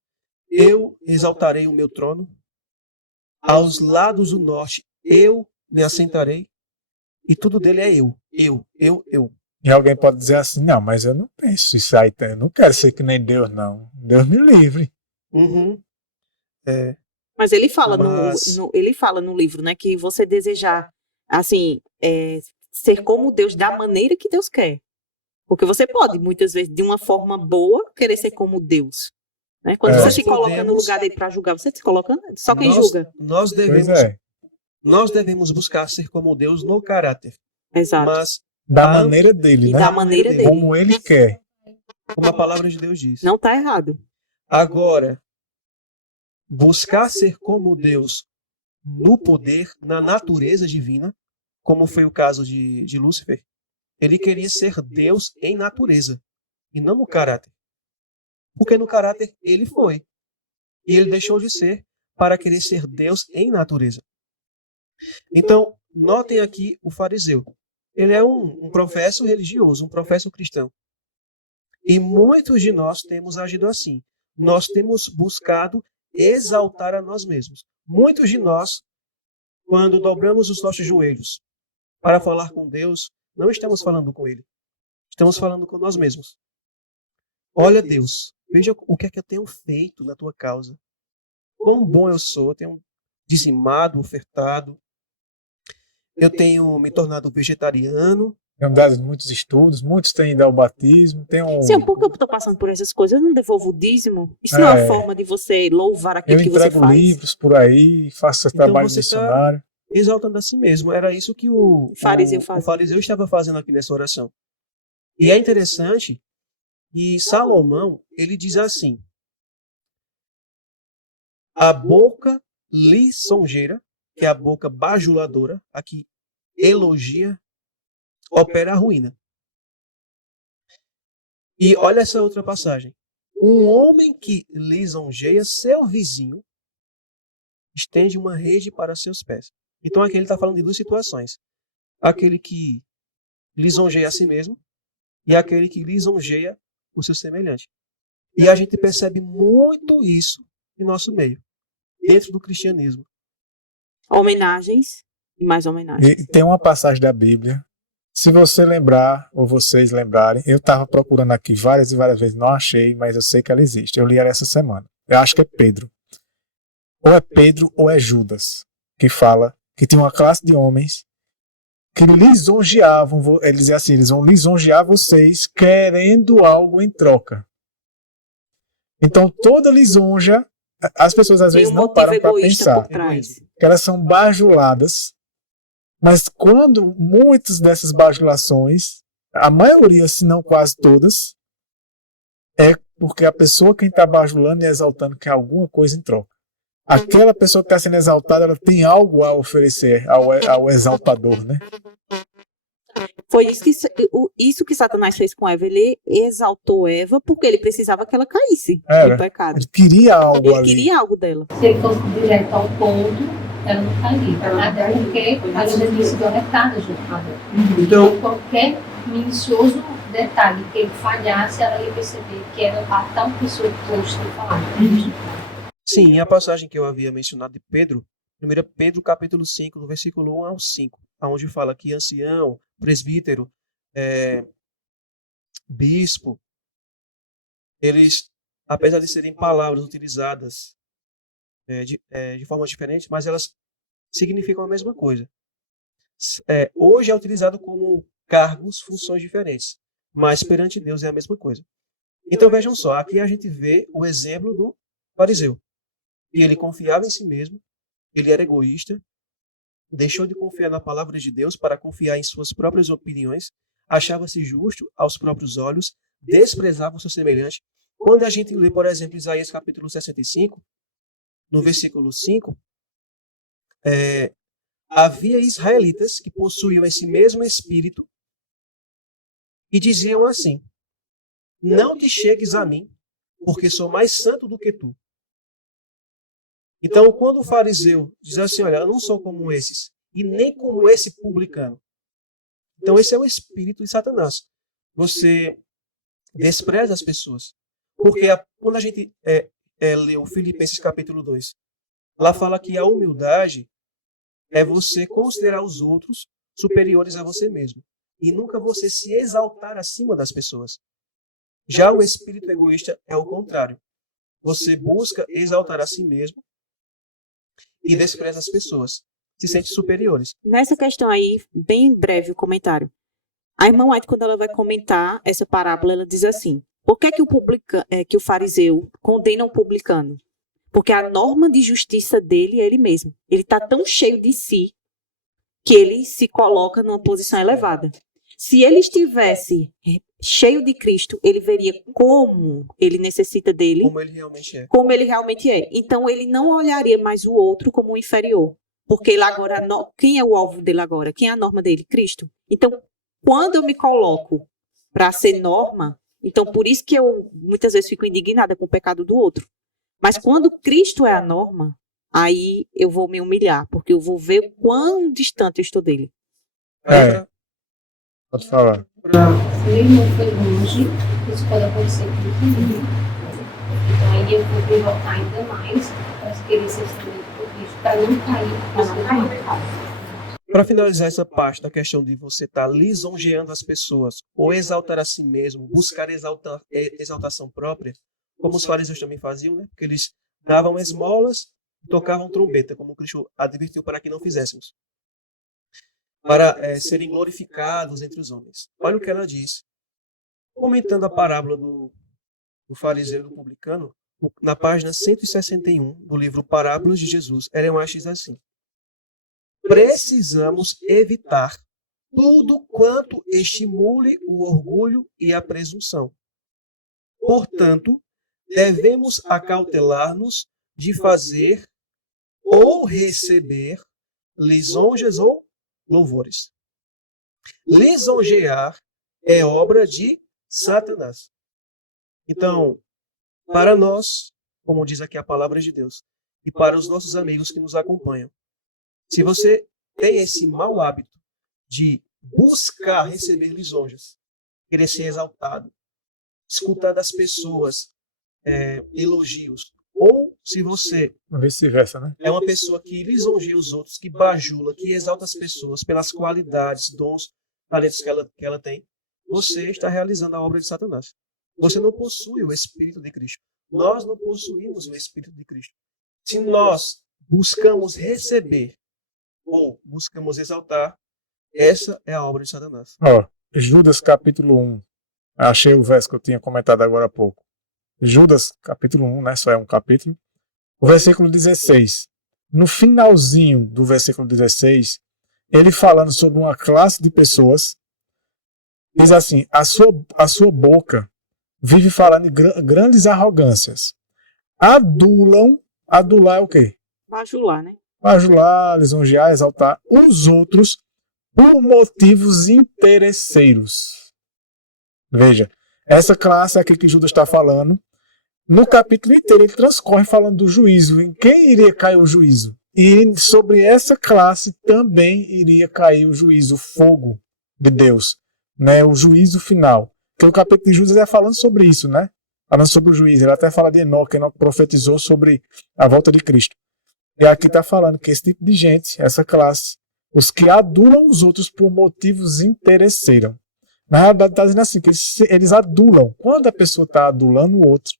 Eu exaltarei o meu trono. Aos lados do norte eu me assentarei. E tudo dele é eu. E alguém pode dizer assim, não, mas eu não penso isso aí, eu não quero ser que nem Deus, não. Deus me livre. Mas ele fala, Mas- ele fala no livro, né, que você desejar, assim, ser como Deus da maneira que Deus quer. Porque você pode, muitas vezes, de uma forma boa, querer ser como Deus. Né? Quando você Nós se coloca no podemos- lugar dele para julgar, você se coloca, só quem Nós- julga. Nós Pois devemos, é, nós devemos buscar ser como Deus no caráter. Exato. Mas, da Ah, maneira dele, E né? da maneira dele. Como ele quer. como a palavra de Deus diz. Não está errado. Agora, buscar ser como Deus no poder, na natureza divina, como foi o caso de Lúcifer, ele queria ser Deus em natureza e não no caráter. Porque no caráter ele foi. E ele deixou de ser para querer ser Deus em natureza. Então, notem aqui o fariseu. Ele é um professo religioso, um professo cristão. E muitos de nós temos agido assim. Nós temos buscado exaltar a nós mesmos. Muitos de nós, quando dobramos os nossos joelhos para falar com Deus, não estamos falando com Ele. Estamos falando com nós mesmos. Olha, Deus, veja o que é que eu tenho feito na tua causa. Quão bom eu sou, eu tenho dizimado, ofertado. Eu tenho me tornado vegetariano. Tenho dado muitos estudos, muitos têm ido ao batismo, tem um... Sim, por que eu estou passando por essas coisas? Eu não devolvo o dízimo. Isso não é uma É. forma de você louvar Eu aquilo que você entrego faz. livros por aí, faço Então trabalho você tá- missionário. exaltando a si mesmo. Era isso que o Fariseu o fazia. fariseu estava fazendo aqui nessa oração. E é interessante que Salomão, ele diz assim: a boca lisonjeira, que é a boca bajuladora, aqui elogia, opera a ruína. E olha essa outra passagem. Um homem que lisonjeia seu vizinho estende uma rede para seus pés. Então aqui ele está falando de duas situações. Aquele que lisonjeia a si mesmo e aquele que lisonjeia o seu semelhante. E a gente percebe muito isso em nosso meio, dentro do cristianismo. Homenagens e mais homenagens. E tem uma passagem da Bíblia. Se você lembrar, ou vocês lembrarem, eu estava procurando aqui várias e várias vezes, não achei, mas eu sei que ela existe. Eu li ela essa semana. Eu acho que é Pedro. Ou é Pedro ou é Judas, que fala que tem uma classe de homens que lisonjeavam, ele dizia assim, eles vão lisonjear vocês querendo algo em troca. Então toda lisonja, as pessoas às Tem vezes um não motivo param para egoísta pensar por trás. que elas são bajuladas, mas quando muitas dessas bajulações, a maioria, se não quase todas, é porque a pessoa quem está bajulando e exaltando quer alguma coisa em troca. Aquela pessoa que está sendo exaltada, ela tem algo a oferecer ao exaltador, né? Foi isso que Satanás fez com Eva. Ele exaltou Eva porque ele precisava que ela caísse Era. no pecado. Ele queria algo Ele ali. queria algo dela. Se ele fosse direto ao ponto, ela não estaria. Até porque a gente tinha sido alertada junto com a Adão. Então, Qualquer minucioso detalhe que ele falhasse, ela ia perceber que era a tal pessoa que hoje tem falado. sim, a passagem que eu havia mencionado de Pedro, 1 Pedro capítulo 5, do versículo 1 ao 5, onde fala que ancião, presbítero, bispo, eles, apesar de serem palavras utilizadas de formas diferentes, mas elas significam a mesma coisa. Hoje é utilizado como cargos, funções diferentes, mas perante Deus é a mesma coisa. Então vejam só, aqui a gente vê o exemplo do fariseu. E ele confiava em si mesmo, ele era egoísta, deixou de confiar na palavra de Deus para confiar em suas próprias opiniões, achava-se justo aos próprios olhos, desprezava o seu semelhante. Quando a gente lê, por exemplo, Isaías capítulo 65, no versículo 5, havia israelitas que possuíam esse mesmo espírito e diziam assim: não te chegues a mim, porque sou mais santo do que tu. Então, quando o fariseu diz assim, olha, eu não sou como esses, e nem como esse publicano. Então, esse é o espírito de Satanás. Você despreza as pessoas. Porque quando a gente leu Filipenses capítulo 2, lá fala que a humildade é você considerar os outros superiores a você mesmo. E nunca você se exaltar acima das pessoas. Já o espírito egoísta é o contrário. Você busca exaltar a si mesmo e despreza as pessoas. Se sente superiores. Nessa questão aí, bem breve o comentário. A irmã White, quando ela vai comentar essa parábola, ela diz assim: por que que o fariseu condena o publicano? Porque a norma de justiça dele é ele mesmo. Ele está tão cheio de si que ele se coloca numa posição elevada. Se ele estivesse cheio de Cristo, ele veria como ele necessita dele, Como ele realmente é. como ele realmente é. Então, ele não olharia mais o outro como um inferior. Porque ele agora, quem é o alvo dele agora? Quem é a norma dele? Cristo. Então, quando eu me coloco para ser norma, então por isso que eu muitas vezes fico indignada com o pecado do outro. Mas quando Cristo é a norma, aí eu vou me humilhar, porque eu vou ver o quão distante eu estou dele. Pode falar. Se ele não foi longe, isso pode acontecer comigo. Então aí eu vou me voltar ainda mais para querer ser instrumento por Cristo, para não cair. Para finalizar essa parte da questão de você estar lisonjeando as pessoas ou exaltar a si mesmo, buscar exaltação própria, como os fariseus também faziam, né? Porque eles davam esmolas e tocavam trombeta, como Cristo advertiu para que não fizéssemos, para serem glorificados entre os homens. Olha o que ela diz. Comentando a parábola do fariseu e do publicano, na página 161 do livro Parábolas de Jesus, Ellen White diz assim: precisamos evitar tudo quanto estimule o orgulho e a presunção. Portanto, devemos acautelar-nos de fazer ou receber lisonjas ou louvores. Lisonjear é obra de Satanás. Então, para nós, como diz aqui a palavra de Deus, e para os nossos amigos que nos acompanham, se você tem esse mau hábito de buscar receber lisonjas, querer ser exaltado, escutar das pessoas elogios, ou se você Vice-versa, né? é uma pessoa que lisonjeia os outros, que bajula, que exalta as pessoas pelas qualidades, dons, talentos que ela tem, você está realizando a obra de Satanás. Você não possui o Espírito de Cristo. Nós não possuímos o Espírito de Cristo. Se nós buscamos receber ou buscamos exaltar, essa é a obra de Satanás. Ó, Judas capítulo 1. Achei o verso que eu tinha comentado agora há pouco. Judas capítulo 1, né? Só é um capítulo. O versículo 16. No finalzinho do versículo 16, ele falando sobre uma classe de pessoas, diz assim: a sua boca vive falando de grandes arrogâncias. Adular é o quê? Bajular, né? Bajular, lisonjear, exaltar os outros por motivos interesseiros. Veja, essa classe aqui que Judas está falando, no capítulo inteiro ele transcorre falando do juízo, em quem iria cair o juízo. E sobre essa classe também iria cair o juízo, o fogo de Deus, né? O juízo final. Porque o capítulo de Judas é falando sobre isso, né? Falando sobre o juízo. Ele até fala de Enoque, Enoque profetizou sobre a volta de Cristo. E aqui está falando que esse tipo de gente, essa classe, os que adulam os outros por motivos interesseiros. Na realidade está dizendo assim, que eles adulam. Quando a pessoa está adulando o outro,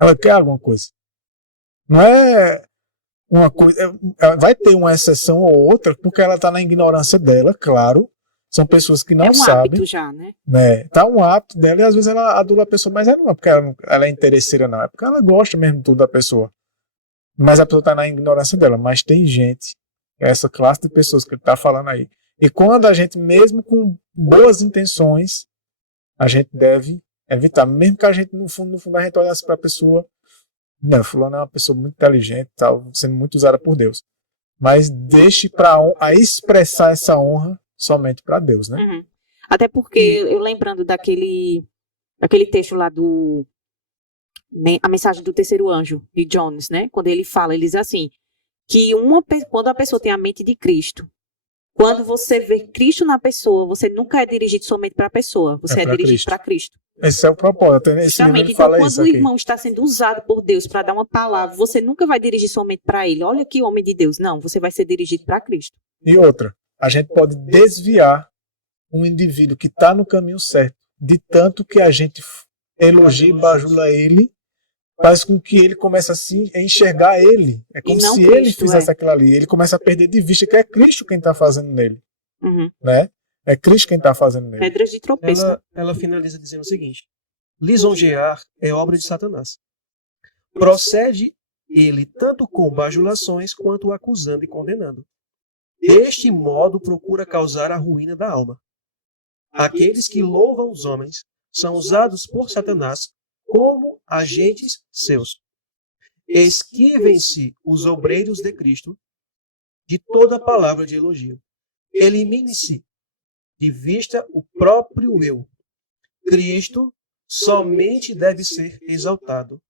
ela quer alguma coisa. Não é uma coisa. Vai ter uma exceção ou outra, porque ela está na ignorância dela, claro. São pessoas que não sabem. É um hábito já, né? Tá um hábito dela e às vezes ela adula a pessoa, mas não é porque ela é interesseira, não. É porque ela gosta mesmo de tudo da pessoa. Mas a pessoa está na ignorância dela. Mas tem gente, essa classe de pessoas que ele está falando aí. E quando a gente, mesmo com boas intenções, a gente deve evitar. Mesmo que a gente, no fundo, a gente olhasse para a pessoa, não, fulano é uma pessoa muito inteligente, tal, sendo muito usada por Deus. Mas deixe a expressar essa honra somente para Deus, né? Uhum. Até porque, eu lembrando daquele texto lá a mensagem do terceiro anjo, de Jones, né? Quando ele fala, ele diz assim, que quando a pessoa tem a mente de Cristo, quando você vê Cristo na pessoa, você nunca é dirigido somente para a pessoa, você é dirigido para Cristo. Esse é o propósito. Justamente. Então, quando o irmão está sendo usado por Deus para dar uma palavra, você nunca vai dirigir somente para ele. Olha que homem de Deus. Não, você vai ser dirigido para Cristo. E outra, a gente pode desviar um indivíduo que está no caminho certo, de tanto que a gente elogia e bajula ele, faz com que ele comece assim a enxergar ele. É como se Cristo, ele fizesse aquilo ali. Ele começa a perder de vista que é Cristo quem está fazendo nele. Uhum. Né? É Cristo quem está fazendo nele. Pedras de tropeço. Ela finaliza dizendo o seguinte: lisonjear é obra de Satanás. Procede ele tanto com bajulações quanto acusando e condenando. Deste modo procura causar a ruína da alma. Aqueles que louvam os homens são usados por Satanás como agentes seus. Esquivem-se os obreiros de Cristo de toda palavra de elogio. Elimine-se de vista o próprio eu. Cristo somente deve ser exaltado.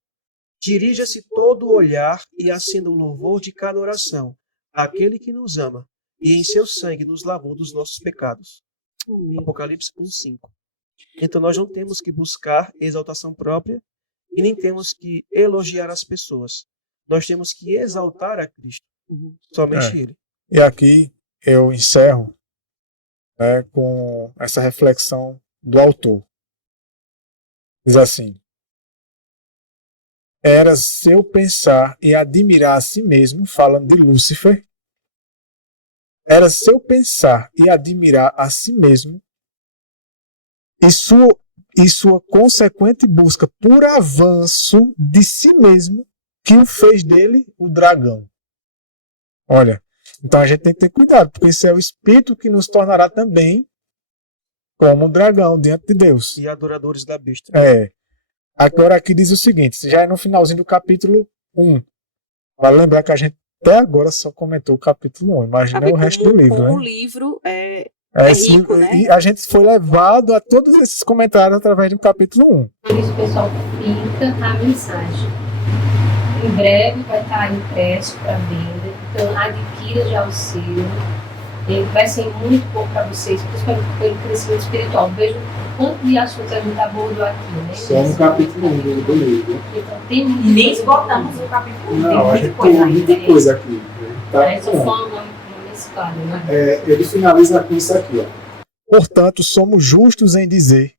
Dirija-se todo o olhar e acenda o louvor de cada oração àquele que nos ama e em seu sangue nos lavou dos nossos pecados. Apocalipse 1:5. Então nós não temos que buscar exaltação própria e nem temos que elogiar as pessoas. Nós temos que exaltar a Cristo. Somente Ele. E aqui eu encerro, né, com essa reflexão do autor. Diz assim: era seu pensar e admirar a si mesmo, falando de Lúcifer, era seu pensar e admirar a si mesmo e sua consequente busca por avanço de si mesmo que o fez dele o dragão. Olha, Então a gente tem que ter cuidado, porque esse é o espírito que nos tornará também como um dragão diante de Deus. E adoradores da besta. Agora aqui diz o seguinte, já é no finalzinho do capítulo 1. Vale lembrar que a gente até agora só comentou o capítulo 1. Imagina o resto do livro, O né? livro é rico, né? E a gente foi levado a todos esses comentários através do capítulo 1. Por isso, pessoal, fica a mensagem. Em breve vai estar impresso para venda, então adquira já o seu. Ele vai ser muito bom para vocês, principalmente pelo crescimento espiritual. Veja o quanto de assuntos a gente abordou aqui, né? Só no capítulo 1 do livro. Então, tem muita E nem coisa. esgotamos o capítulo. Não, a tem gente muita coisa tem ainda. muita coisa aqui. Tá? Essa foi uma mesclada, né? Ele finaliza com isso aqui, ó. Portanto, somos justos em dizer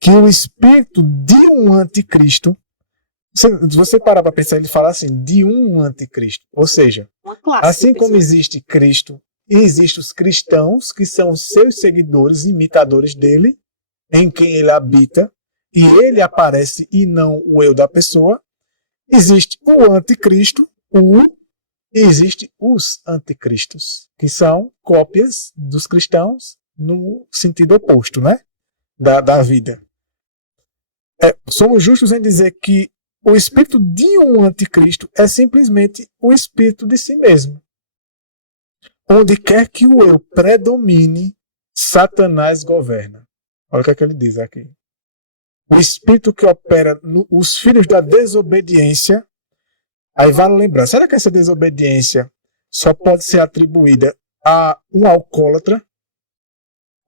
que o espírito de um anticristo, se você parar para pensar, ele fala assim, de um anticristo. Ou seja, Uma classe. assim de como pessoas. existe Cristo, e existem os cristãos, que são seus seguidores, imitadores dele, em quem ele habita, e ele aparece e não o eu da pessoa, existe o anticristo, e existe os anticristos, que são cópias dos cristãos no sentido oposto, né? Da vida. Somos justos em dizer que o espírito de um anticristo é simplesmente o espírito de si mesmo. Onde quer que o eu predomine, Satanás governa. Olha o que ele diz aqui. O espírito que opera nos filhos da desobediência. Aí vale lembrar, será que essa desobediência só pode ser atribuída a um alcoólatra,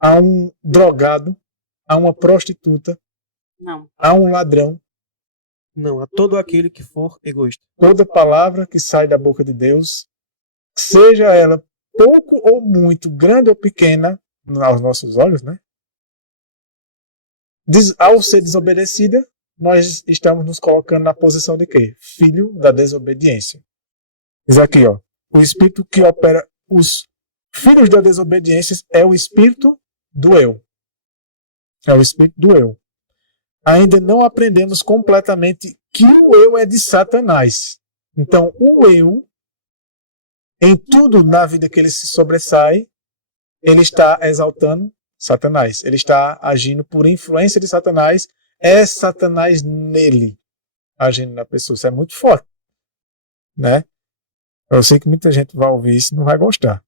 a um drogado, a uma prostituta, Não. a um ladrão? Não, a todo aquele que for egoísta. Toda palavra que sai da boca de Deus, seja ela pouco ou muito, grande ou pequena, aos nossos olhos, né? Ao ser desobedecida, nós estamos nos colocando na posição de quê? Filho da desobediência. Diz aqui, ó. O espírito que opera os filhos da desobediência é o espírito do eu. É o espírito do eu. Ainda não aprendemos completamente que o eu é de Satanás. Então, o eu, em tudo na vida que ele se sobressai, ele está exaltando Satanás. Ele está agindo por influência de Satanás. É Satanás nele, agindo na pessoa. Isso é muito forte, né? Eu sei que muita gente vai ouvir isso e não vai gostar.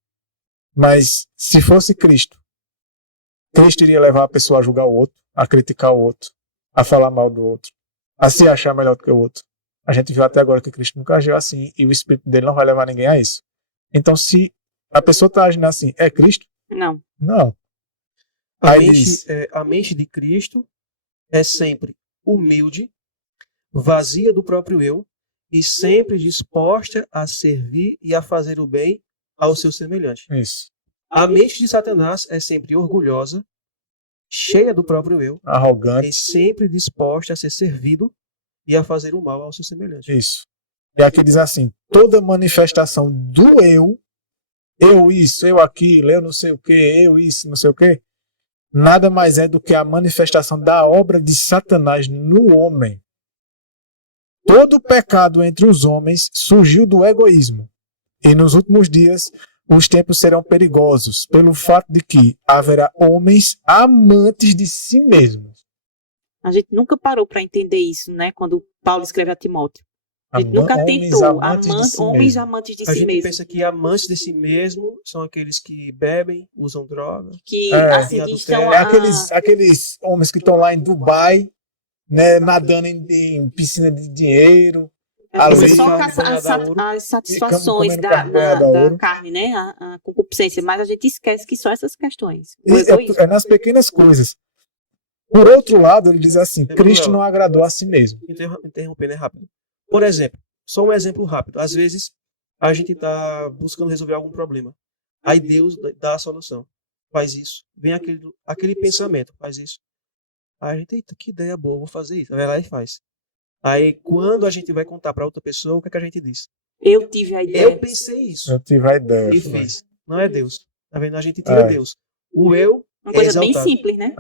Mas, se fosse Cristo, Cristo iria levar a pessoa a julgar o outro, a criticar o outro, a falar mal do outro, a se achar melhor do que o outro. A gente viu até agora que Cristo nunca agiu assim e o Espírito dele não vai levar ninguém a isso. Então, se a pessoa está agindo assim, é Cristo? Não. Não. A mente de Cristo é sempre humilde, vazia do próprio eu e sempre disposta a servir e a fazer o bem ao seu semelhante. Isso. A mente de Satanás é sempre orgulhosa, cheia do próprio eu e Arrogante. sempre disposta a ser servido e a fazer o mal ao seu semelhante. Isso. E aqui diz assim, toda manifestação do eu isso, eu aquilo, eu não sei o que, eu isso, não sei o que, nada mais é do que a manifestação da obra de Satanás no homem. Todo o pecado entre os homens surgiu do egoísmo. E nos últimos dias, os tempos serão perigosos, pelo fato de que haverá homens amantes de si mesmos. A gente nunca parou para entender isso, né? Quando Paulo escreve a Timóteo. A gente nunca tentou. Homens amantes de A si gente mesmo. pensa que amantes de si mesmo são aqueles que bebem, usam droga. Que assim, adultério. estão Aqueles homens que estão lá em Dubai, né, nadando em piscina de dinheiro. Você ali, só caça as satisfações comendo carne da da ouro. carne, né? A concupiscência. Mas a gente esquece que são essas questões. O E egoísmo. é nas pequenas coisas. Por outro lado, ele diz assim, Emanuel. Cristo não agradou a si mesmo. Interrompendo é rápido. Por exemplo, só um exemplo rápido. Às vezes, a gente está buscando resolver algum problema. Aí Deus dá a solução. Faz isso. Vem aquele pensamento. Faz isso. Aí a gente, eita, que ideia boa, vou fazer isso. Vai lá e faz. Aí, quando a gente vai contar para outra pessoa, o que é que a gente diz? Eu tive a ideia. Eu pensei isso. Eu tive a ideia. E fiz. Não é Deus. Tá vendo? A gente tira Deus. O eu Uma coisa bem exaltado. simples, né?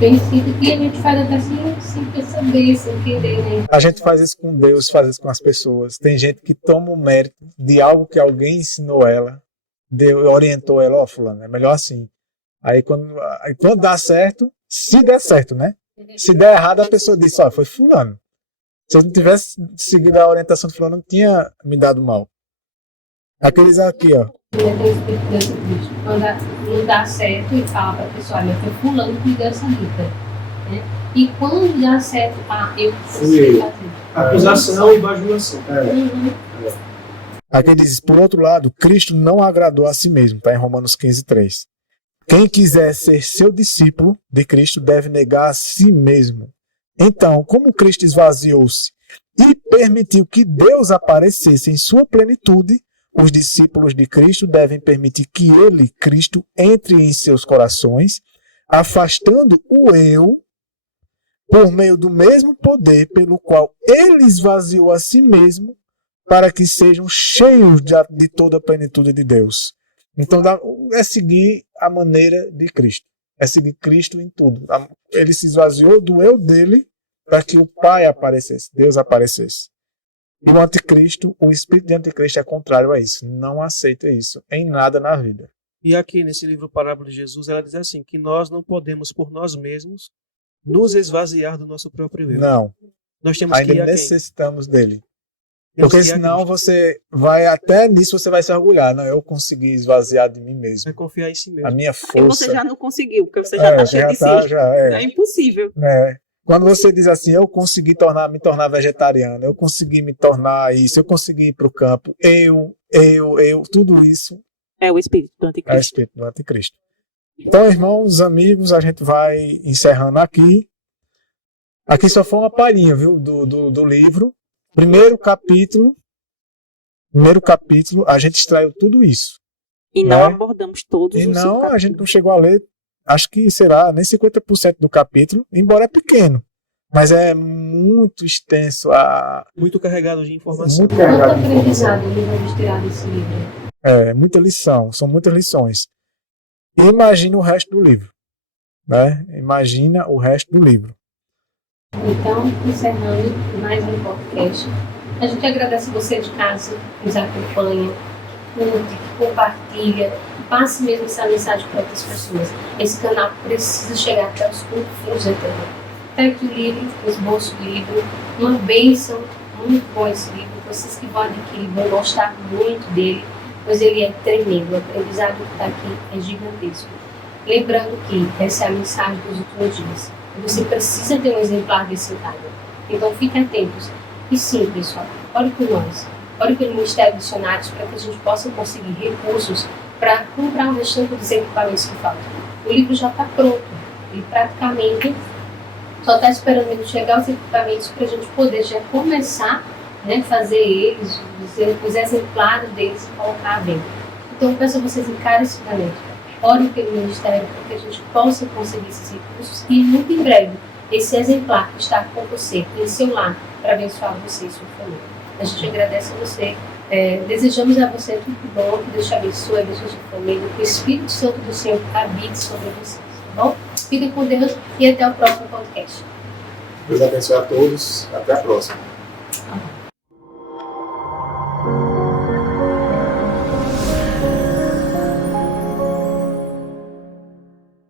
Bem simples, e a gente faz até sem perceber, sem querer, né? A gente faz isso com Deus, faz isso com as pessoas. Tem gente que toma o mérito de algo que alguém ensinou ela, orientou ela, ó, fulano, é melhor assim. Aí quando dá certo, se der certo, né? Se der errado, a pessoa diz, ó, foi fulano. Se eu não tivesse seguido a orientação do fulano, não tinha me dado mal. Aqueles aqui, ó. Quando não dá certo, ele fala para a pessoa, olha, foi fulano que me deu essa dica. Né? E quando dá certo, eu sei fazer. Acusação e bajulação. Aqui diz, por outro lado, Cristo não agradou a si mesmo, está em Romanos 15:3. Quem quiser ser seu discípulo de Cristo deve negar a si mesmo. Então, como Cristo esvaziou-se e permitiu que Deus aparecesse em sua plenitude, os discípulos de Cristo devem permitir que ele, Cristo, entre em seus corações, afastando o eu por meio do mesmo poder pelo qual ele esvaziou a si mesmo, para que sejam cheios de toda a plenitude de Deus. Então, é seguir a maneira de Cristo. É seguir Cristo em tudo. Ele se esvaziou do eu dele para que o Pai aparecesse, Deus aparecesse. E o anticristo, o espírito de anticristo é contrário a isso. Não aceita isso em nada na vida. E aqui nesse livro Parábola de Jesus, ela diz assim, que nós não podemos por nós mesmos nos esvaziar do nosso próprio eu. Não. Nós temos que ir Ainda a quem? necessitamos dele. Temos Porque que ir a senão Cristo. você vai, até nisso você vai se orgulhar. Não, eu consegui esvaziar de mim mesmo. Vai confiar em si A mesmo. minha E força. você já não conseguiu, porque você já está cheio de si. É impossível. Quando você diz assim, eu consegui me tornar vegetariano, eu consegui me tornar isso, eu consegui ir para o campo, tudo isso É o espírito do é o anticristo. espírito do anticristo. Então, irmãos, amigos, a gente vai encerrando aqui. Aqui só foi uma palhinha, viu, do livro. Primeiro capítulo, a gente extraiu tudo isso. E não né? abordamos todos E os não, a gente capítulos. não chegou a ler, acho que será nem 50% do capítulo, embora é pequeno. Mas é muito extenso, Muito carregado de informação. muito Quanto carregado de informação. aprendizado ele vai tirar desse livro? Muita lição, são muitas lições. E imagina o resto do livro. Né? Imagina o resto do livro. Então, encerrando mais um podcast, a gente agradece você de casa que nos acompanha, curte, compartilha, passe mesmo essa mensagem para outras pessoas. Esse canal precisa chegar até os confins da internet. Está aqui o livro, o esboço do livro, uma bênção, muito bom esse livro. Vocês que vão adquirir vão gostar muito dele, pois ele é tremendo, o aprendizado que está aqui é gigantesco. Lembrando que essa é a mensagem dos últimos dias. Você precisa ter um exemplar desse livro. Então fiquem atentos. E sim, pessoal, ore por nós. Ore pelo Ministério de Missionários para que a gente possa conseguir recursos para comprar o restante dos equipamentos que faltam. O livro já está pronto. Ele praticamente só está esperando ele chegar os equipamentos para a gente poder já começar a fazer eles, os exemplares deles e colocar à venda. Então eu peço a vocês encarecidamente, orem pelo Ministério para que a gente possa conseguir esses recursos e muito em breve esse exemplar está com você, em seu lar, para abençoar você e sua família. A gente agradece a você, desejamos a você tudo de bom, que Deus te abençoe, abençoe sua família, que o Espírito Santo do Senhor habite sobre vocês, tá bom? Fiquem com Deus e até o próximo podcast. Deus abençoe a todos. Até a próxima.